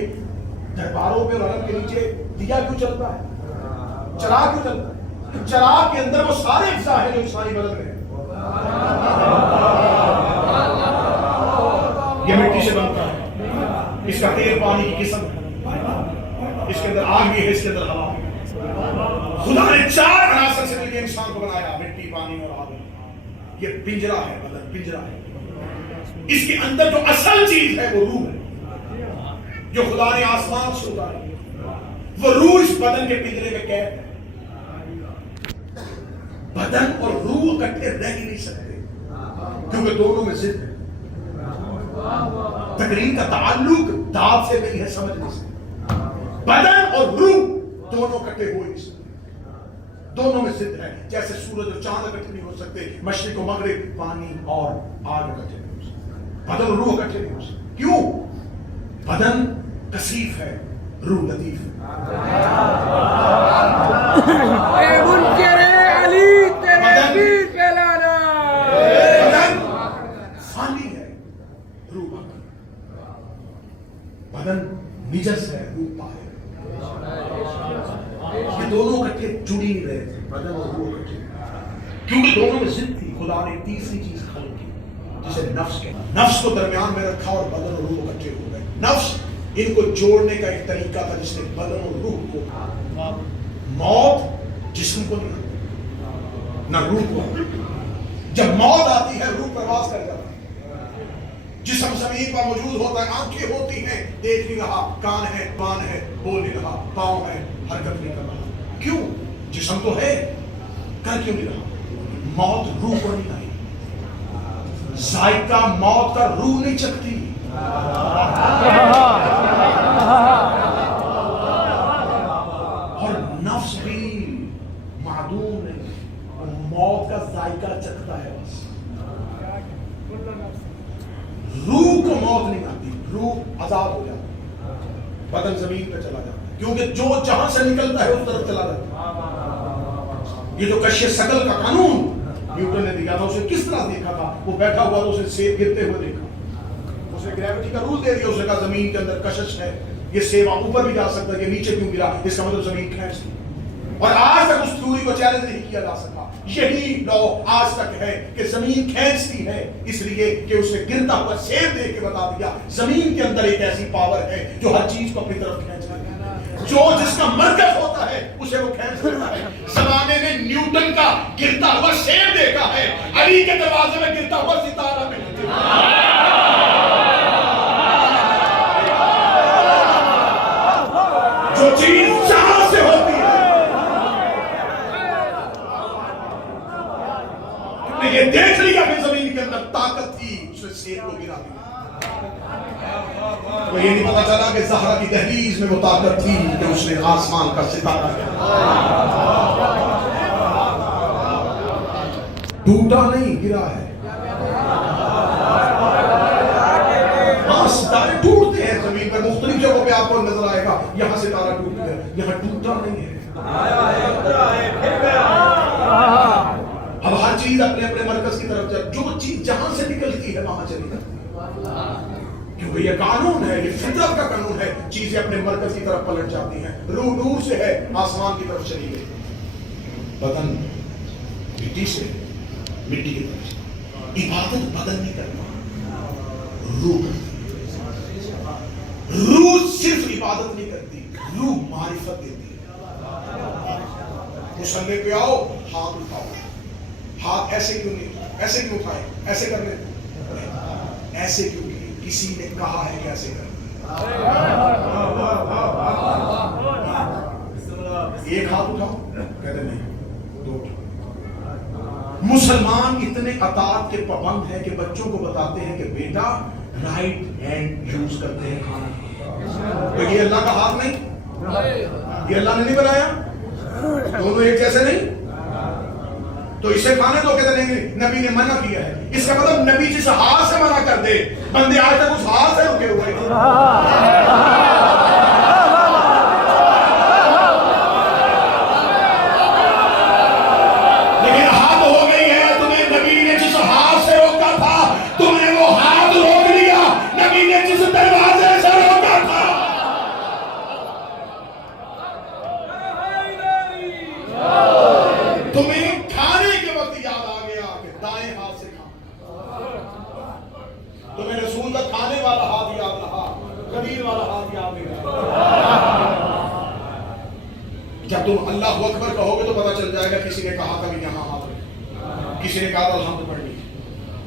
درباروں میں اور علم کے نیچے دیا کیوں چلتا ہے، چراغ کیوں چلتا ہے؟ چراغ کے اندر وہ سارے اجزاء ہیں جو انسانی بدن میں ہیں. یہ مٹی سے بنتا ہے، اس کا تیل پانی کی قسم ہے، اس کے اندر آگ بھی ہے، اس کے اندر ہوا بھی ہے. خدا نے 4 عناصر سے مل کے انسان کو بنایا، مٹی، پانی اور آگ. یہ پنجرا ہے، بدن پنجرا ہے. اس کے اندر جو اصل چیز ہے وہ روح ہے، جو خدا نے آسمان سے اتاری. وہ روح اس بدن کے پنجرے میں قید ہے. بدن اور روح اکٹھے رہ ہی نہیں سکتے کیونکہ دونوں میں ضد ہے. تقریر کا تعلق داد سے نہیں ہے، سمجھنے سے. بدن اور روح دونوں اکٹھے ہو نہیں سکتے، دونوں میں ضد ہے. جیسے سورج اور چاند اکٹھے نہیں ہو سکتے، مشرق و مغرب، پانی اور آگ اکٹھے نہیں ہو سکتے. بدن اور روح اکٹھے نہیں ہو سکتے. کیوں؟ بدن کثیف ہے، روح لطیف ہے. اے منکر علی تیرے پیر پہ لانا. بدن فانی ہے، روح باقی. بدن نجس ہے، روح پاک ہے. یہ دونوں اکٹھے جڑ ہی نہیں رہے تھے، بدن اور روح اکٹھے، کیونکہ دونوں میں ضد تھی. خدا نے ایک تیسری چیز خلق کی جسے نفس کہتے ہیں. نفس کو درمیان میں رکھا اور بدن اور روح اکٹھے ہو گئے. نفس ان کو جوڑنے کا ایک طریقہ تھا جس نے بدن اور روح کو، موت جسم کو نہیں نہ روح کو. جب موت آتی ہے روح پرواز کر جاتی ہے. جسم زمین پر موجود ہوتا ہے، آنکھیں ہوتی ہیں، دیکھ نہیں رہا، کان ہے، کان ہے، بول نہیں رہا، پاؤں ہے، حرکت نہیں کر رہا. کیوں؟ جسم تو ہے، کر کیوں نہیں رہا؟ موت روح کو نہیں آئی. ذائقہ موت کا روح نہیں چکتی. اور نفس بھی معدوم نہیں، موت کا ذائقہ چکھتا ہے بس. روح کو موت نہیں آتی، روح آزاد ہو جاتی ہے، بدن زمین پہ چلا جاتا ہے، کیونکہ جو جہاں سے نکلتا ہے اس طرف چلا جاتا ہے. یہ جو کشش ثقل کا قانون نیوٹن نے دیا تھا، اسے کس طرح دیکھا تھا؟ وہ بیٹھا ہوا تو اسے سیب گرتے ہوئے دیکھا. اس نے گریوٹی کا رول دے دیا. اس نے کہا زمین کے اندر کشش ہے، یہ سیب اوپر بھی جا سکتا ہے، یہ نیچے کیوں گرا؟ اس کا مطلب زمین کھینچتی. اور آج تک اس تھیوری کو چیلنج نہیں کیا جا سکا. یہی لا آج تک ہے کہ زمین کھینچتی ہے، اس لیے کہ اس نے گرتا ہوا سیب دیکھ کے بتا دیا زمین کے اندر ایک ایسی پاور ہے جو ہر چیز کو اپنی طرف کھینچ لیتی ہے. جو جس کا مرکز ہوتا ہے اسے وہ کھینچ لیتا ہے. زمانے نے نیوٹن کا گرتا ہوا سیب دیکھا ہے، علی کے دروازے میں گرتا ہوا ستارہ میں. جو چیز جہاں سے ہوتی ہے، یہ دیکھ لیا کہ زمین کے اندر طاقت تھی، اس نے سیب کو گرا دیا. وہ یہ نہیں پتا چلا کہ زہرا کی دہلیز میں وہ طاقت تھی کہ اس نے آسمان کا ستارہ ٹوٹا نہیں، گرا ہے. ہاں ستارے ٹوٹتے ہیں زمین پر، مختلف جگہوں پہ آپ کو نظر آئے گا یہاں ستارہ ٹوٹ گیا، یہاں ٹوٹا نہیں ہے. اب ہر چیز اپنے اپنے مرکز کی طرف جائے. جو چیز جہاں سے نکلتی ہے وہاں چلی جاتی ہے، کیونکہ یہ قانون ہے، یہ فطرت کا قانون ہے. چیزیں اپنے مرکز کی طرف پلٹ جاتی ہیں. روح نور سے ہے، آسمان کی طرف چلی گئی. بدن مٹی سے، مٹی کی طرف. عبادت بدن نہیں کرتا، روح کرتی. روح صرف عبادت نہیں کرتی، روح معرفت دیتی ہے. مصلی پہ آؤ، ہاتھ اٹھاؤ. ہاتھ ایسے کیوں نہیں، ایسے کیوں اٹھائے، ایسے کر لیں، ایسے کیوں نہیں؟ کسی نے کہا ہے کہ ایسے کر. ایک ہاتھ اٹھاؤ، کہتے نہیں، دو اٹھاؤ. مسلمان اتنے اطاعت کے پابند ہیں کہ بچوں کو بتاتے ہیں کہ بیٹا رائٹ ہینڈ یوز کرتے ہیں کھانا. تو یہ اللہ کا ہاتھ نہیں، یہ اللہ نے نہیں بنایا، دونوں ایک جیسے نہیں. تو اسے کھانے دو، کہتے نہیں نبی نے منع کیا ہے. اس کا مطلب نبی جس ہاتھ سے منع کر دے، بندے آج تک اس ہاتھ سے رکے ہوئے ہیں. لیکن ہاتھ ہو گئی ہے، تمہیں نبی نے جس ہاتھ سے روکا تھا تم نے وہ ہاتھ روک لیا. نبی نے جس دروازے سے روکا تھا. تمہیں کھانے کے وقت یاد آ گیا کہ دائیں ہاتھ سے کھانا. تمہیں رسول کا کھانے والا ہاتھ یاد رہا، قدیر والا ہاتھ یاد نہیں رہا. جب تم اللہ اکبر کہو گے تو پتا چل جائے گا کسی نے کہا تھا کہ یہاں ہاتھ رکھو، کسی نے کہا تھا الحمد پڑھ لی.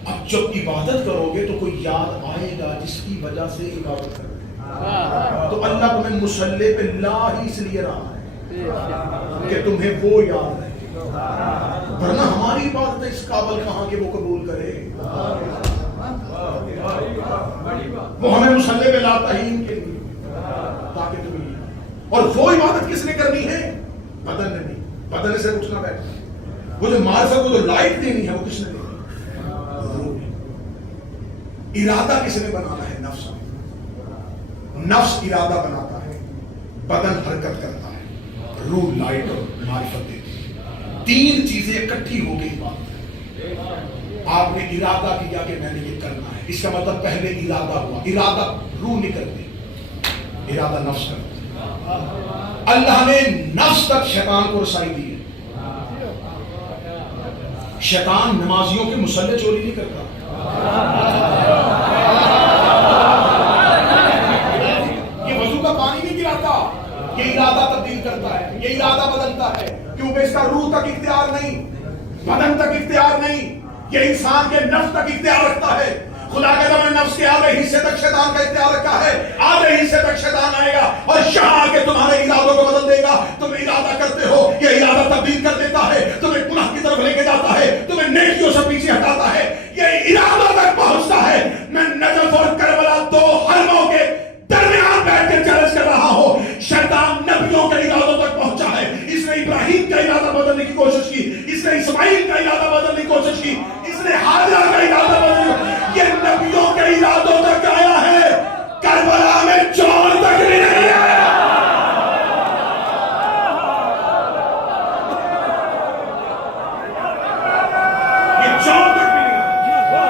اب جب عبادت کرو گے تو کوئی یاد آئے گا جس کی وجہ سے عبادت کرو گے. تو اللہ تمہیں مصلی پہ لا ہی اس لیے رہا ہے کہ تمہیں وہ یاد ہے. ورنہ ہماری عبادت اس قابل کہاں کہ وہ قبول کرے. وہ ہمیں مصلی پہ لاتا ہی ان کے لیے تاکہ تمہیں. اور وہ عبادت کس نے کرنی ہے؟ بدن نے نہیں. بدن سے اٹھنا بیٹھنا. وہ جو معرفت کو جو لائٹ دینی ہے وہ کس نے دینی؟ ارادہ کس نے بنانا ہے؟ نفس. نفس ارادہ بناتا ہے. بدن حرکت کرتا ہے، روح لائٹ اور معرفت دیتی ہے، تین چیزیں اکٹھی ہو گئی بات ہے۔ آپ نے ارادہ کیا کہ میں نے یہ کرنا ہے، اس کا مطلب پہلے ارادہ ہوا، ارادہ روح نکلتی، ارادہ نفس کرتا۔ اللہ نے نفس تک شیطان کو رسائی دی ہے۔ شیطان نمازیوں کے مصلی چوری نہیں کرتا، یہ وضو کا پانی نہیں گراتا، یہ ارادہ تبدیل کرتا ہے، یہ ارادہ بدلتا ہے، کیونکہ اس کا روح تک اختیار نہیں، بدن تک اختیار نہیں، یہ انسان کے نفس تک اختیار رکھتا ہے۔ خدا کے دم نفس کے آدھے حصے تک شیطان کا اختیار رکھا ہے، آدھے حصے تک شیطان آئے گا اور یہاں آ کے تمہارے ارادوں کو بدل دے گا۔ تم ارادہ کرتے ہو، یہ ارادہ تبدیل کر دیتا ہے، تمہیں گناہ کی طرف لے کے جاتا ہے، تمہیں نیکیوں سے پیچھے ہٹاتا ہے، یہ ارادہ تک پہنچتا ہے۔ میں نجف اور کربلا دو حرموں کے درمیان بیٹھ کے چیلنج کر رہا ہوں، شیطان نبیوں کے ارادوں تک پہنچا ہے۔ اس نے ابراہیم کا ارادہ بدلنے کی کوشش کی، اس نے اسماعیل کا ارادہ بدلنے کی کوشش کی، اس نے ہاجر کا ارادہ بدلنے کی، یہ نبیوں کے ارادوں تک آیا ہے، کربلا میں جون تک بھی نہیں آیا۔ یہ جون تک بھی نہیں آیا،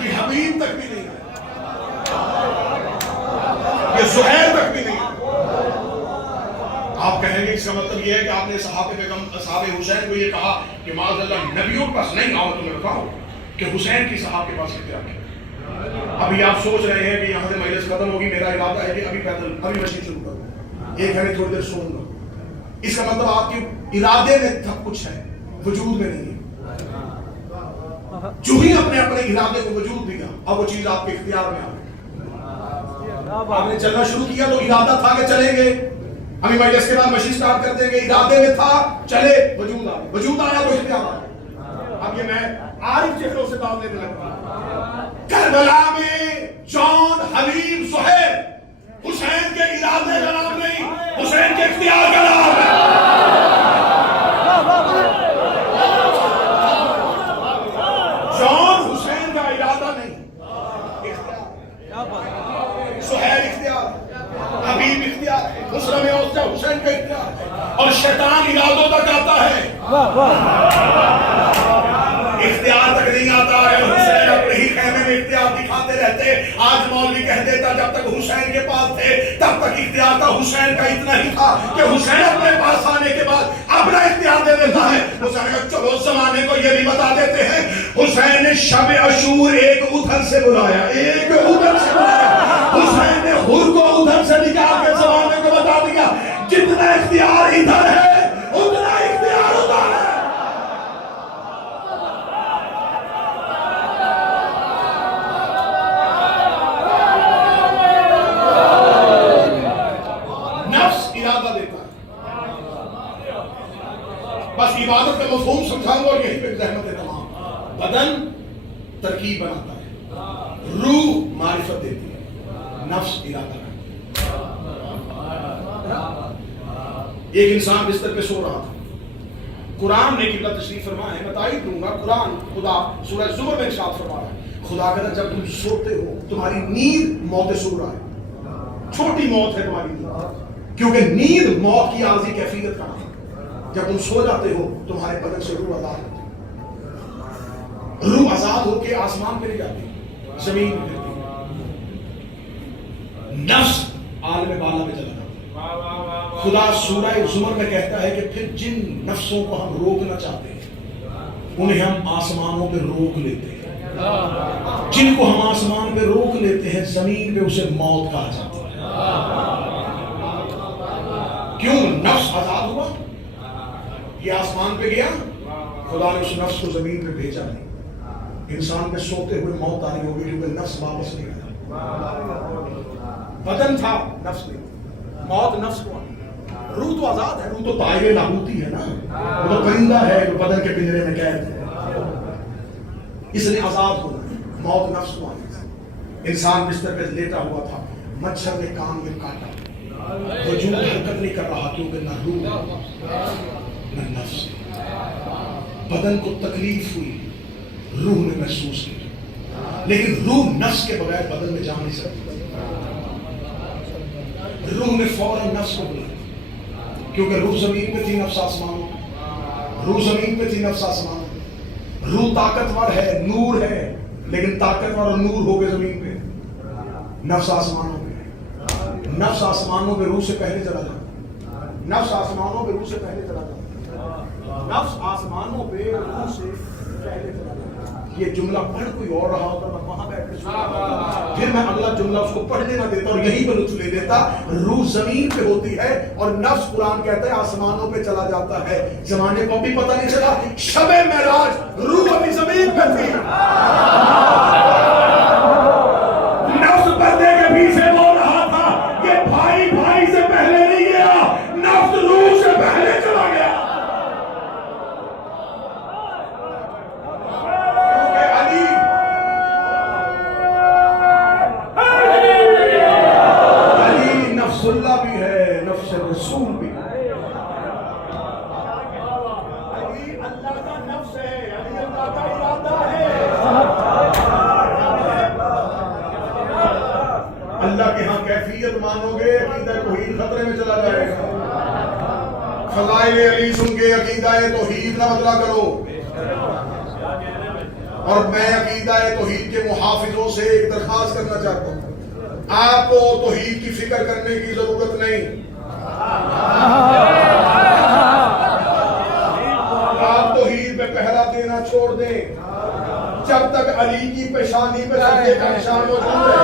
یہ حبیب تک بھی نہیں آیا، یہ زہیر تک بھی نہیں آیا۔ آپ کہیں گے اس کا مطلب یہ ہے کہ آپ نے صحابہ حسین کو یہ کہا کہ معاذ اللہ نبیوں کے پاس نہیں، آؤ تمہیں بتاؤ کہ حسین کی صحابہ کے پاس کیا کیا۔ ابھی آپ سوچ رہے ہیں کہ یہاں سے مجلس ختم ہوگی، میرا ارادہ ہے کہ ابھی مشین شروع کروں، ایک گھنٹے تھوڑی دیر سوں گا۔ اس کا مطلب آپ کے ارادے میں سب کچھ ہے، وجود میں نہیں ہے۔ جو ہی اپنے ارادے کو وجود دیا، اب وہ چیز آپ کے اختیار میں آ گئی۔ آپ نے چلنا شروع کیا تو ارادہ تھا کہ چلیں گے، ہمیں مجلس کے بعد مشین سٹارٹ کر دیں گے، ارادے میں تھا چلے، وجود آیا، وجود آیا تو اختیار آیا۔ اب یہ میں عارف چہروں سے دعوت دینے لگا، کربلا میں جون، حبیب، زہیر، حسین کے ارادے کا نام نہیں، حسین کے اختیار کا نام ہے۔ جون حسین کا ارادہ نہیں، اختیار، زہیر اختیار، حبیب اختیار، حسین کا اختیار ہے، اور شیطان ارادوں تک آتا ہے، اختیار تک نہیں آتا ہے۔ حسین اپنے ہی خیمے میں اختیار دکھاتے رہتے۔ آج مولوی کہہ دیتا جب تک حسین کے پاس تھے تب تک اختیار تھا، حسین کا اتنا ہی تھا کہ حسین اپنے پاس آنے کے بعد اپنا اختیار دے دیتا ہے۔ حسین کا چلو زمانے کو یہ بھی بتا دیتے ہیں، حسین نے شب عاشور ایک ادھر سے بلایا، ایک ادھر سے بلایا، حسین نے حر کو ادھر سے نکال کے زمانے کو بتا دیا جتنا اختیار ادھر ہے اتنا اختیار ادھر ہے۔ نفس ارادہ دیتا ہے، بس عبادت کا مفہوم سمجھاؤں اور یہی پہ زحمت ہے تمام۔ بدن ترکیب بناتا ہے، روح معرفت دیتی ہے، نفس ارادہ کرتا ہے۔ ایک انسان بستر پہ سو رہا تھا، قرآن نے قبلہ تشریف فرمایا ہے، میں تائید دوں گا، قرآن خدا سورہ زمر میں ارشاد فرما رہا ہے، خدا کہتا ہے جب تم سوتے ہو تمہاری نیند موت سورہ ہے، چھوٹی موت ہے تمہاری نیند، کیونکہ نیند موت کی عارضی کیفیت کا نام ہے۔ جب تم سو جاتے ہو تمہارے بدن سے روح آزاد ہوتی ہے، روح آزاد ہو کے آسمان پہ لے جاتی ہے، زمین پہ جاتی ہے، نفس عالم بالا میں چلا جاتا ہے۔ خدا سورہ زمر میں کہتا ہے کہ پھر جن نفسوں کو ہم روکنا چاہتے ہیں انہیں ہم آسمانوں پہ روک لیتے ہیں، جن کو ہم آسمان پہ روک لیتے ہیں زمین پہ اسے موت کہا جاتا ہے۔ کیوں؟ نفس آزاد ہوا، یہ آسمان پہ گیا، خدا نے اس نفس کو زمین پہ بھیجا نہیں۔ انسان پہ سوتے ہوئے موت آنی ہوگی کیونکہ نفس واپس نہیں آیا۔ بدن تھا، نفس نہیں، موت نفس کو آنی، روح تو آزاد ہے، روح تو طائر لاہوتی ہے نا، وہ تو پرندہ ہے جو بدن کے پنجرے میں قید ہے، اس نے آزاد ہونا، موت نفس کو آنی۔ انسان بستر پہ لیٹا ہوا تھا، مچھر نے کان میں کاٹا، وجود حرکت نہیں کر رہا کیونکہ نہ روح نہ نفس، بدن کو تکلیف ہوئی، روح نے محسوس کی، لیکن روح نفس کے بغیر بدن میں جا نہیں سکتی. روح نے فوراً نفس کو بلایا کیونکہ روح زمین پہ تھی, نفس آسمانوں پہ. روح زمین پہ تھی, نفس آسمانوں پہ. روح طاقتور ہے, نور ہے, لیکن طاقتور اور نور ہو گئے زمین پہ, نفس آسمانوں پہ. نفس آسمانوں پہ روح سے پہلے چلا جاتا. نفس آسمانوں پہ روح سے پہلے چلا جاتا. نفس آسمانوں پہ روح سے پہلے چلا جاتا. یہ جملہ پڑھ کوئی اور رہا ہوتا میں وہاں بیٹھ کے سنا ہوتا, پھر میں اگلا جملہ اس کو پڑھنے نہ دیتا اور یہیں پہ لطف لے لیتا. روح زمین پہ ہوتی ہے اور نفس قرآن کہتا ہے آسمانوں پہ چلا جاتا ہے. زمانے کو بھی پتہ نہیں چلا, شب معراج روح ابھی زمین پہ تھی. نفس پردے کے پیچھے بول رہا تھا یہ بھائی بھائی سے پہلے نہیں گیا, نفس روح سے پہلے چلا گیا. اللہ بھی ہے, نفس رسول بھی ہے. علی اللہ کا نفس ہے, علی اللہ کا ارادہ ہے. اللہ کے ہاں کیفیت مانو گے عقیدہ توحید خطرے میں چلا جائے گا. فضائل علی سن کے عقیدہ توحید نہ بدلا کرو. اور میں عقیدہ توحید کے محافظوں سے ایک درخواست کرنا چاہتا ہوں, آپ کو توحید کی فکر کرنے کی ضرورت نہیں. آپ توحید میں پہلا دینا چھوڑ دیں جب تک علی کی پیشانی میں سجدے کا نشان موجود ہے.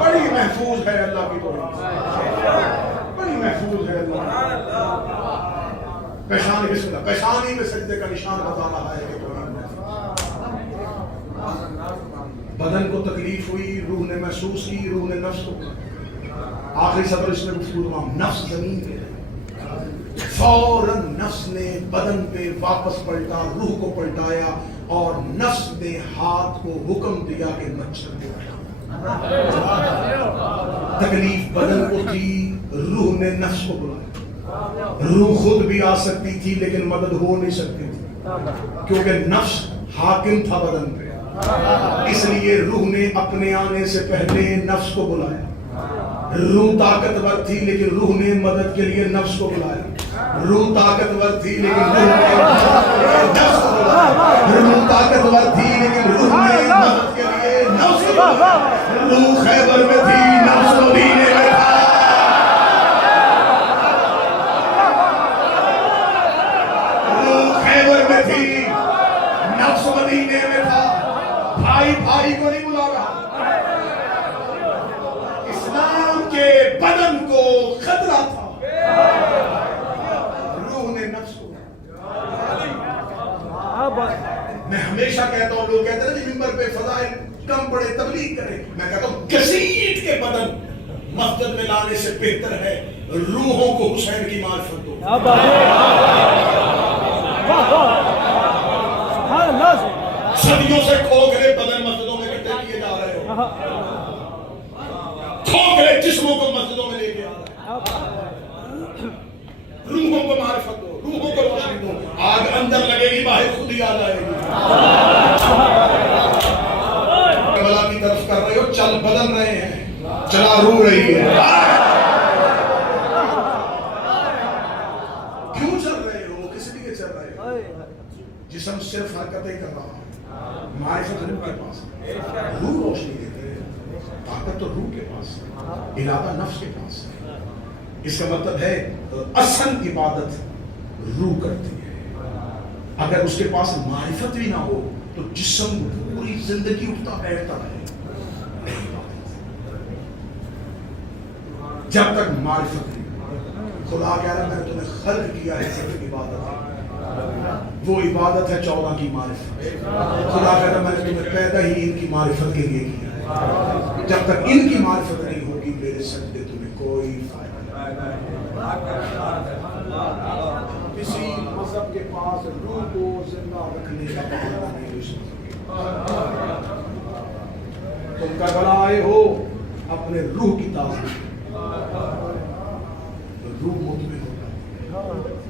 بڑی محفوظ ہے اللہ کی توحید, بڑی محفوظ ہے اللہ. پیشانی بسم اللہ, پیشانی میں سجدے کا نشان بتا رہا ہے کہ بدن کو تکلیف ہوئی, روح نے محسوس کی, روح نے نفس کو. آخری صبر اس میں گفتگو تمام. نفس زمین پہ فوراً نفس نے بدن پہ واپس پلٹا, روح کو پلٹایا اور نفس نے ہاتھ کو حکم دیا کہ مچھر کو ہٹا. تکلیف بدن کو تھی, روح نے نفس کو بلایا. روح خود بھی آ سکتی تھی لیکن مدد ہو نہیں سکتی تھی کیونکہ نفس حاکم تھا بدن پہ. اس لیے روح نے اپنے آنے سے پہلے نفس کو بلایا. روح طاقتور تھی لیکن روح نے مدد کے لیے نفس کو بلایا. روح طاقتور تھی لیکن روح نے نفس کو بلایا. روح طاقتور تھی لیکن روح نے مدد کے لیے نفس کو بلایا. روح خیبر میں تھی, نفس مدینے میں تھا. روح خیبر میں تھی, نفس مدینے میں تھا. بھائی بھائی کو نہیں بلا رہا. اسلام کے بدن کو خطرہ تھا, روح نے نفس کو. میں ہمیشہ کہتا ہوں, لوگ کہتے ہیں نا ممبر پہ فضائل کم پڑے تبلیغ کریں, میں کہتا ہوں گھسیٹ کے بدن مسجد میں لانے سے بہتر ہے روحوں کو حسین کی معرفت دو. صدیوں سے کھوکھلے بدن مسجدوں میں اکٹھے کیے جا رہے ہو, کھوکھلے جسموں کو مسجدوں میں لے کے آ رہے ہو. روحوں کو معرفت دو, روحوں کو روشنی دو. آگ اندر لگے گی, باہر خود ہی آ جائے گی. کربلا کی طرف کر رہے ہو, چل بدل رہے ہیں, چلا روح رہی ہے. کیوں چل رہے ہو, کس لیے چل رہے ہو؟ جسم صرف حرکتیں کر رہا ہے, معرفت روح کے پاس ہے. روح روشنی دیتے ہیں, طاقت تو روح کے پاس ہے, ارادہ نفس کے پاس ہے. اس کا مطلب ہے اصل عبادت روح کرتی ہے. اگر اس کے پاس معرفت بھی نہ ہو تو جسم پوری زندگی اٹھتا بیٹھتا رہے. جب تک معرفت نہیں. خدا کہہ رہا ہے میں نے تمہیں خلق کیا ہے صرف عبادت ہے. وہ عبادت ہے 14 کی معرفت. خدا کہہ رہا ہے میں نے تمہیں پیدا ہی ان کی معرفت کے لیے کیا ہے. جب تک ان کی معرفت نہیں ہوگی میرے سجدے تمہیں کوئی فائدہ نہیں. کسی مذہب کے پاس روح کو زندہ رکھنے کا بہانہ نہیں ہو سکتا. تم کربلا آئے ہو اپنے روح کی تازگی, روح مطمئن ہو جاتی ہے.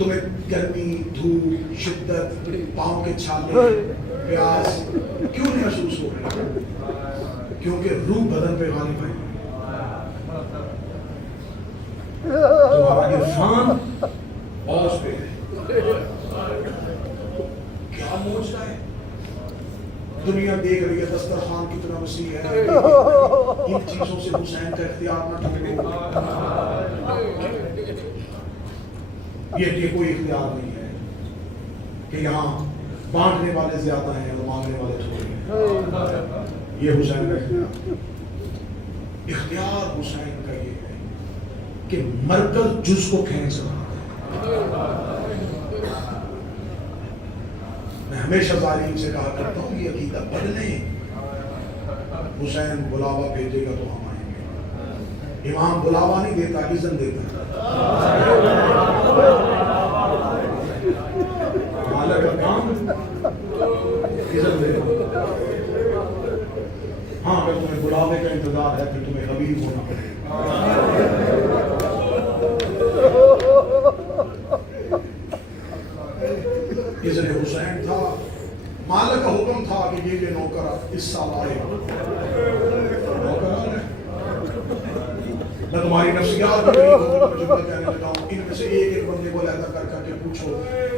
تمہیں گرمی، دھوپ، شدت، پاؤں کے چھالے، پیاس کیوں نہیں محسوس ہو رہی؟ کیونکہ روح بدن پہ غالب ہے. تمہارا عرفان اوج پہ ہے. کیا موجودہ ہے؟ دنیا دیکھ رہی ہے دسترخوان کتنا وسیع ہے، ان چیزوں سے حسین کا اختیار نہ ٹکرے. یہ کوئی اختیار نہیں ہے کہ یہاں بانٹنے والے زیادہ ہیں اور مانگنے والے تھوڑے ہیں. یہ حسین کا اختیار. اختیار حسین کا یہ ہے کہ مرکز جز کو کھینچ رہا ہے. میں ہمیشہ ظالم سے کہا کرتا ہوں یہ عقیدہ بدلیں. حسین بلاوا بھیجے گا تو ہم آئیں گے. امام بلاوا نہیں دیتا، اذن دیتا. مالک کا کام اذن دیتا. ہاں اگر تمہیں بلاوے کا انتظار ہے پھر تمہیں حبیب ہونا پڑے گا. اذن حسین تھا، مالک کا حکم تھا کہ یہ نوکر اس سال آئے گا. نوکر آ رہے. میں تمہاری نفسیات میں کہنے لگا ہوں ان میں سے ایک بندے کو علیحدہ کر کے پوچھو،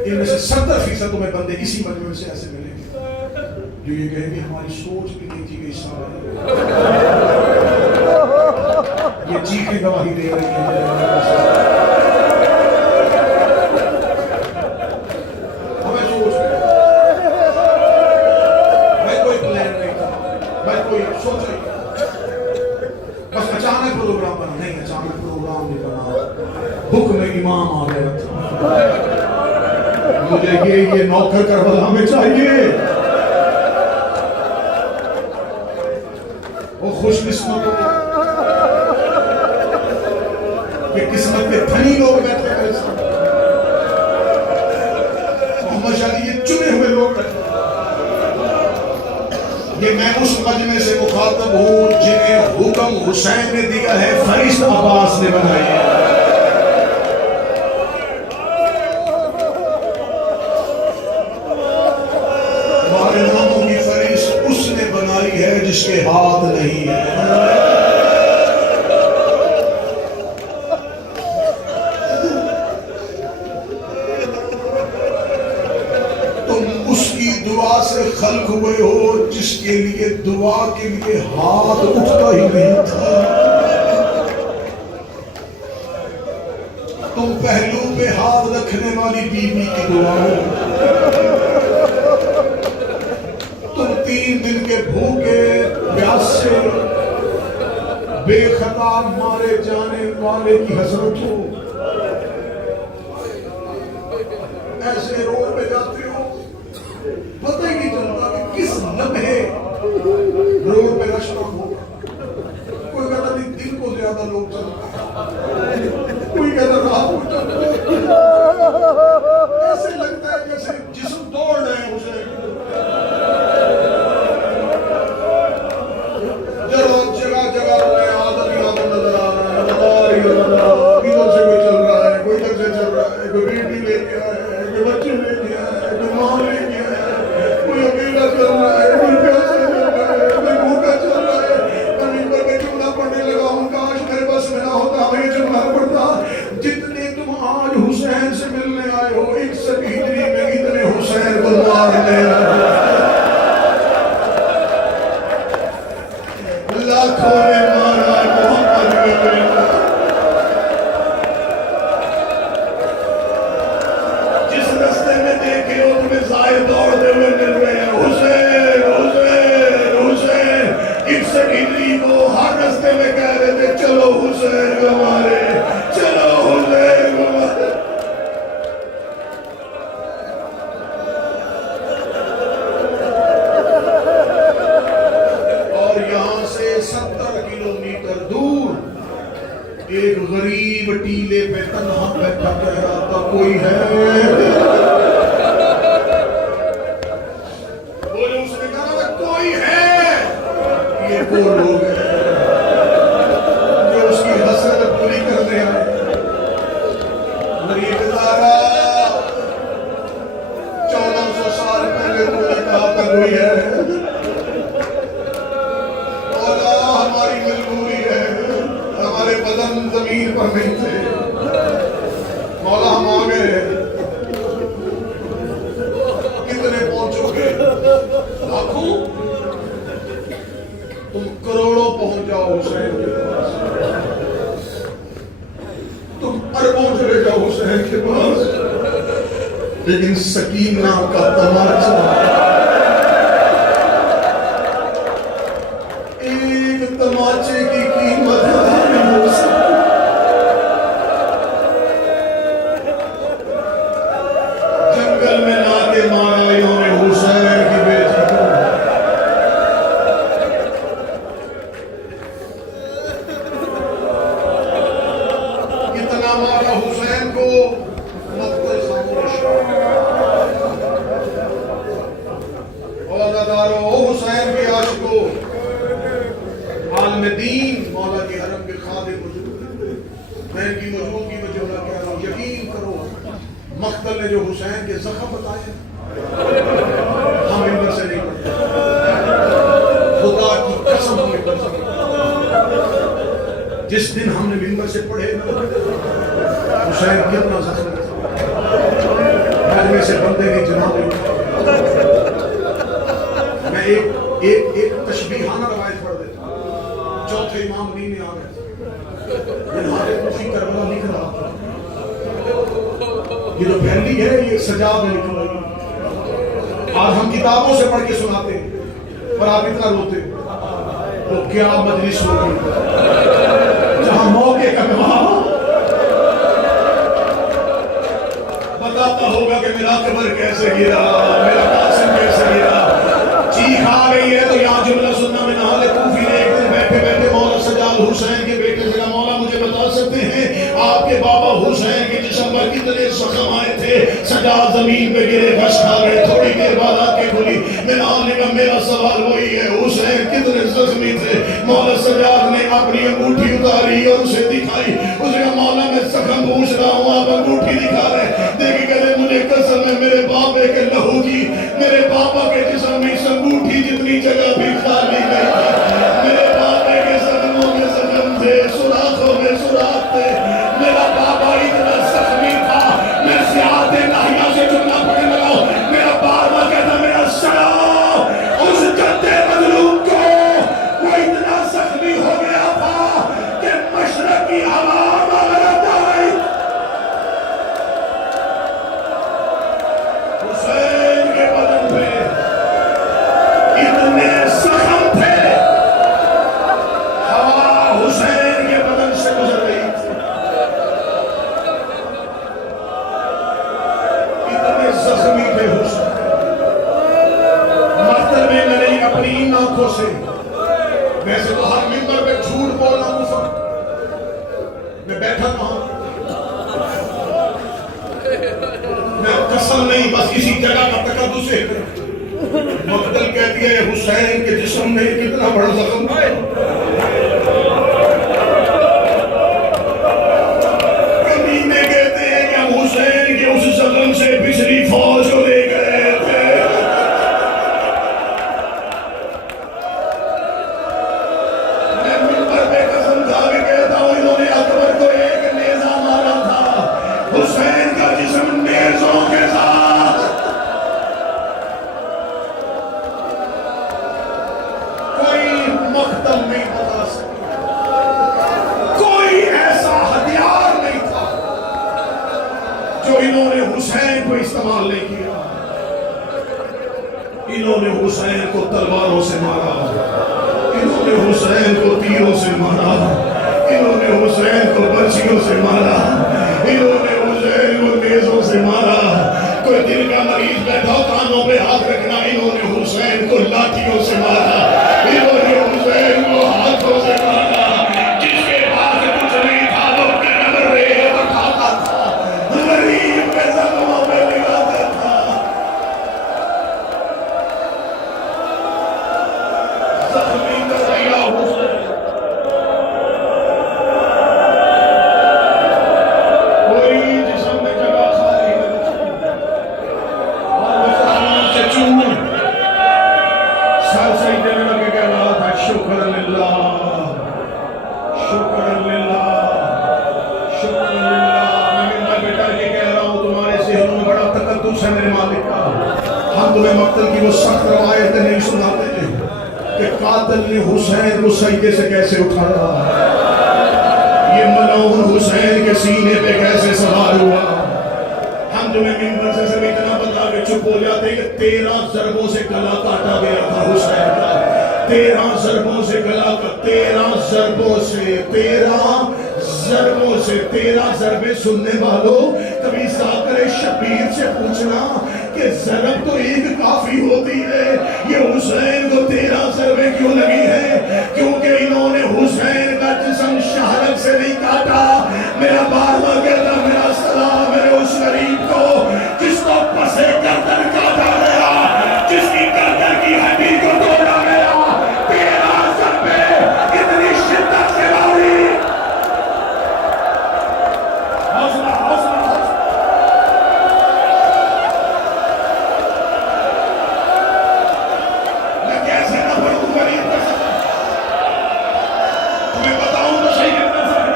ان میں سے 70% تمہیں بندے اسی مجمع سے ایسے ملیں گے جو یہ کہیں گے ہماری سوچ بھی نہیں تھی کہ اس سال یہ چیخیں گواہی دے رہی ہیں. حکم امام آ گیا تھا، مجھے یہ نوکر کربلا میں چاہیے. وہ خوش قسمت کہ قسمت کے دھنی لوگ بیٹھے ہیں. محمد شاہ یہ چنے ہوئے لوگ بیٹھے. یہ میں اس مجمع سے مخاطب ہوں جنہیں حکم حسین نے دیا ہے، فرشت عباس نے بنائی ہے. جس کے ہاتھ نہیں ہے. تم اس کی دعا سے خلق ہوئے ہو جس کے لیے دعا کے لیے ہاتھ اٹھتا ہی نہیں تھا. تم پہلو پہ ہاتھ رکھنے والی بیوی کی دعا ہو. 3 دن کے بھوکے پیاسے بے خطا مارے جانے والے کی حسرت ہو. ایسے روڈ پہ جاتے ہو پتہ ہی نہیں چلتا کہ کس لمحے روڈ پہ رش ہو. کوئی کہتا نہیں دن کو زیادہ لوگ چلتے ہیں، کوئی کہتا رات کو چلتے ہیں. ایسے لگتا ہے جیسے جسم دوڑ رہے ہیں اسے. جتنے تم آج حسین سے ملنے آئے ہو 1 ہجری میں اتنے حسین کو مارنے لاکھوں نے مارا محمد کے. جس رستے میں دیکھے ہو تمہیں ظاہر دوڑتے ہوئے مل رہے ہیں حسین حسین حسین. 1 ہجری کو ہر رستے میں کہہ رہے تھے چلو حسین ہمارے، چلو حسین ہمارے. اور یہاں سے 70 کلومیٹر دور ایک غریب ٹیلے پہ تنہا بیٹھا کہہ رہا تھا کوئی ہے. بولے اس نے کہا کوئی ہے. یہ وہ لوگ ہیں جو اس کی حسرت پوری کرنے آئے. غریب دارا بدن زمین پر نہیں تھے، مولا ہم آ گئے، کتنے پہنچو گے؟ لاکھوں؟ تم کروڑوں پہنچ جاؤ حسین کے پاس، تم اربوں چلے جاؤ حسین کے پاس، لیکن سکینہ کا تماچا، ایک تماچے کی قیمت نہیں ہو سکتی۔ جنگل میں لا کے مارا انہوں نے حسین کی بیٹی کو، اتنا مارا حسین کو، مت کوئی خاموش۔ عزادارو، حسین کے عاشقوں، عالم دین مولا کے حرم کے خادم موجود ہیں، میں ان کی موجودگی میں جو کہہ رہا ہوں، یقین کرو مقتل نے جو حسین کے زخم بتائے ہم منبر سے نہیں پڑھتے، خدا کی قسم ہم منبر سے نہیں پڑھتے۔ جس دن ہم نے منبر سے پڑھے حسین کتنا زخم میں سے بندے کی جناب میں ایک تشبیہانہ روایت پڑھ دیتا ہوں۔ چوتھے امام نیند میں آ گئے، منہاج کوفی کربلا لکھ رہا تھا، یہ جو پھیلی ہے یہ سجاد میں لکھ رہی ہے، آج ہم کتابوں سے پڑھ کے سناتے ہیں اور آپ اتنا روتے، تو کیا مجلس ہوگی جہاں موقع کا گواہ بتاتا ہوگا کہ میرا قبر کیسے گرا، میرا قاسم کیسے گرا۔ چیخ آ گئی ہے تو یہاں جملہ سننا میں نہال کوفی نے ایک دن بیٹھے بیٹھے مولا سجاد حسین کے بیٹے سے کہا، مولا مجھے بتا سکتے ہیں آپ کے بابا حسین کے جسم پر کتنے زخم آئے تھے؟ سجاد زمین پہ گرے، بش کھا گئے، تھوڑی دیر بعد آنکھیں کھلی۔ منال نے کہا میرا سوال وہی ہے، حسین کتنے زخمی تھے؟ مولا سجاد نے اپنی انگوٹھی اتاری اور اسے دکھائی، اس نے کہا مولا میں زخم پوچھ رہا ہوں، آپ انگوٹھی دکھا رہے، دیکھیں کہتے مجھے قسم ہے میرے باپے کے لہو کی، میرے باپا کے جسم میں اس انگوٹھی جتنی جگہ بھی خالی نہیں تھی، میرے باپے کے زخموں میں زخم تھے، سوراخوں میں سوراخ تھے، میرا بابا اتنا زخمی تھا، میں سیاحت ناہیہ سے جملہ پڑھنے لگا ہوں، میرا بابا کہتا میرا سڑا اس جدے مظلوم کو، وہ اتنا زخمی ہو گیا تھا کہ مشرق کی عوام آغرت آئی۔ حسین کے بدن پہ اتنے زخم تھے، ہوا حسین کے بدن سے گزر رہی تھی، اتنے زخمی تھے حسین۔ مقتل میں نے اپنی ان آنکھوں سے، ویسے تو ہر منبر پہ جھوٹ بولنا کفر، میں بیٹھا کہاں، میں قسم نہیں بس کسی جگہ کا تقدس ہے، مقتل کہتی ہے حسین کے جسم میں کتنا بڑا زخم ہے، کمینے کہتے ہیں کہ ہم حسین کے اس زخم سے پچھلی فوج کو لے گئے تھے، میں منبر پہ قسم کھا کے کہتا ہوں انہوں نے اکبر کو ایک نیزہ مارا تھا، حسین کا جسم نیزوں کے ساتھ، کوئی مقتل نہیں بتا سکتا، کوئی ایسا ہتھیار نہیں تھا جو انہوں نے حسین کو استعمال نہیں کیا۔ انہوں نے حسین کو تلواروں سے مارا، انہوں نے حسین کو تیروں سے مارا، انہوں نے حسین کو برچھیوں سے مارا، انہوں نے حسین کو نیزوں سے مارا۔ کوئی دل کا مریض بیٹھا کانوں پہ ہاتھ رکھنا، انہوں نے حسین کو لاٹھیوں سے مارا، انہوں نے حسین کو ہاتھوں سے مارا۔ جس کے پاس کچھ نہیں تھا وہ کیمر ریت اٹھاتا تھا، غریب کے زخموں پہ لگاتا تھا۔ زخمی کر دیا حسین، کوئی جسم میں جگہ خالی نہ بچی، اور وہ زخموں سے چوم سر سے قاتل نے حسین کو سجدے سے کیسے اٹھایا، یہ ملعون حسین کے سینے پہ کیسے سوار ہوا۔ ہم تمہیں منبر سے صرف اتنا بتا کے چپ ہو جاتے ہیں کہ 13 ضربوں سے گلا کاٹا گیا تھا حسین کا، 13 ضربوں سے گلا کا، 13 ضربوں سے، 13 ضربوں سے، 13 ضربیں سننے والوں کبھی ذاکر شبیر سے پوچھنا کہ ضرب تو ایک کافی ہوتی ہے، یہ حسین کو 13 ضربیں کیوں لگی ہے؟ کیونکہ انہوں نے حسین کا جسم شہرک سے نہیں کاٹا۔ میرا بارہواں کہتا میرا سلام میرے اس غریب کو جس کو پسے گردن کاٹا گیا، جس کی گردن کی ہڈی کو توڑا گیا، 13 ضربیں اتنی شدت سے ماری۔ حوصلہ حوصلہ حوصلہ، میں کیسے نہ پڑھوں غریب کا سب، تمہیں بتاؤں تو صحیح کرنا سب۔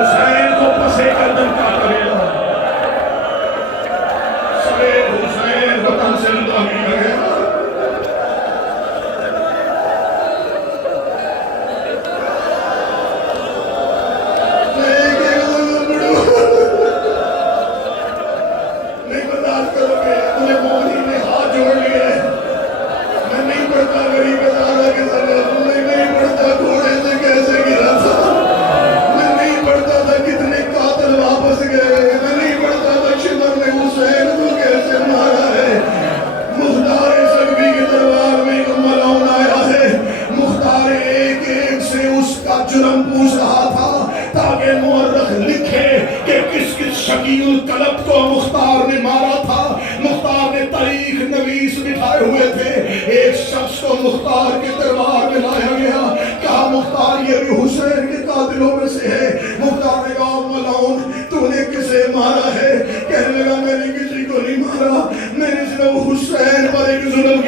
حسین کو پسے گردن کاٹا گیا، سویب حسین وطن سے جدا کیا گیا۔ نہیں برداشت کرو گے، تمہیں مولی نے ہاتھ جوڑ لیے، میں نہیں پڑھتا غریب ازادہ کے ساتھ، میں نہیں پڑھتا گھوڑے سے کیسے گرا تھا، میں نہیں پڑھتا تھا کتنے قاتل واپس گئے، میں نہیں پڑھتا تھا شمر نے حسین کو کیسے مارا ہے۔ مختار سلبی کے دربار میں ایک ملعون آیا ہے، مختار ایک ایک سے اس کا جرم پوچھ رہا تھا تاکہ مورخ لکھے کہ کس کس شقی القلب کو مختار نے مارا تھا۔ مختار نے تاریخ نویس بٹھائے ہوئے تھے، ایک شخص کو مختار کے دربار میں لایا گیا، کہا مختار یہ بھی حسین کے قاتلوں میں سے ہے۔ مختار نے کہا ملعون تو نے کسے مارا ہے؟ کہنے لگا میں نے کسی کو نہیں مارا، میں نے صرف حسین پر ایک ظلم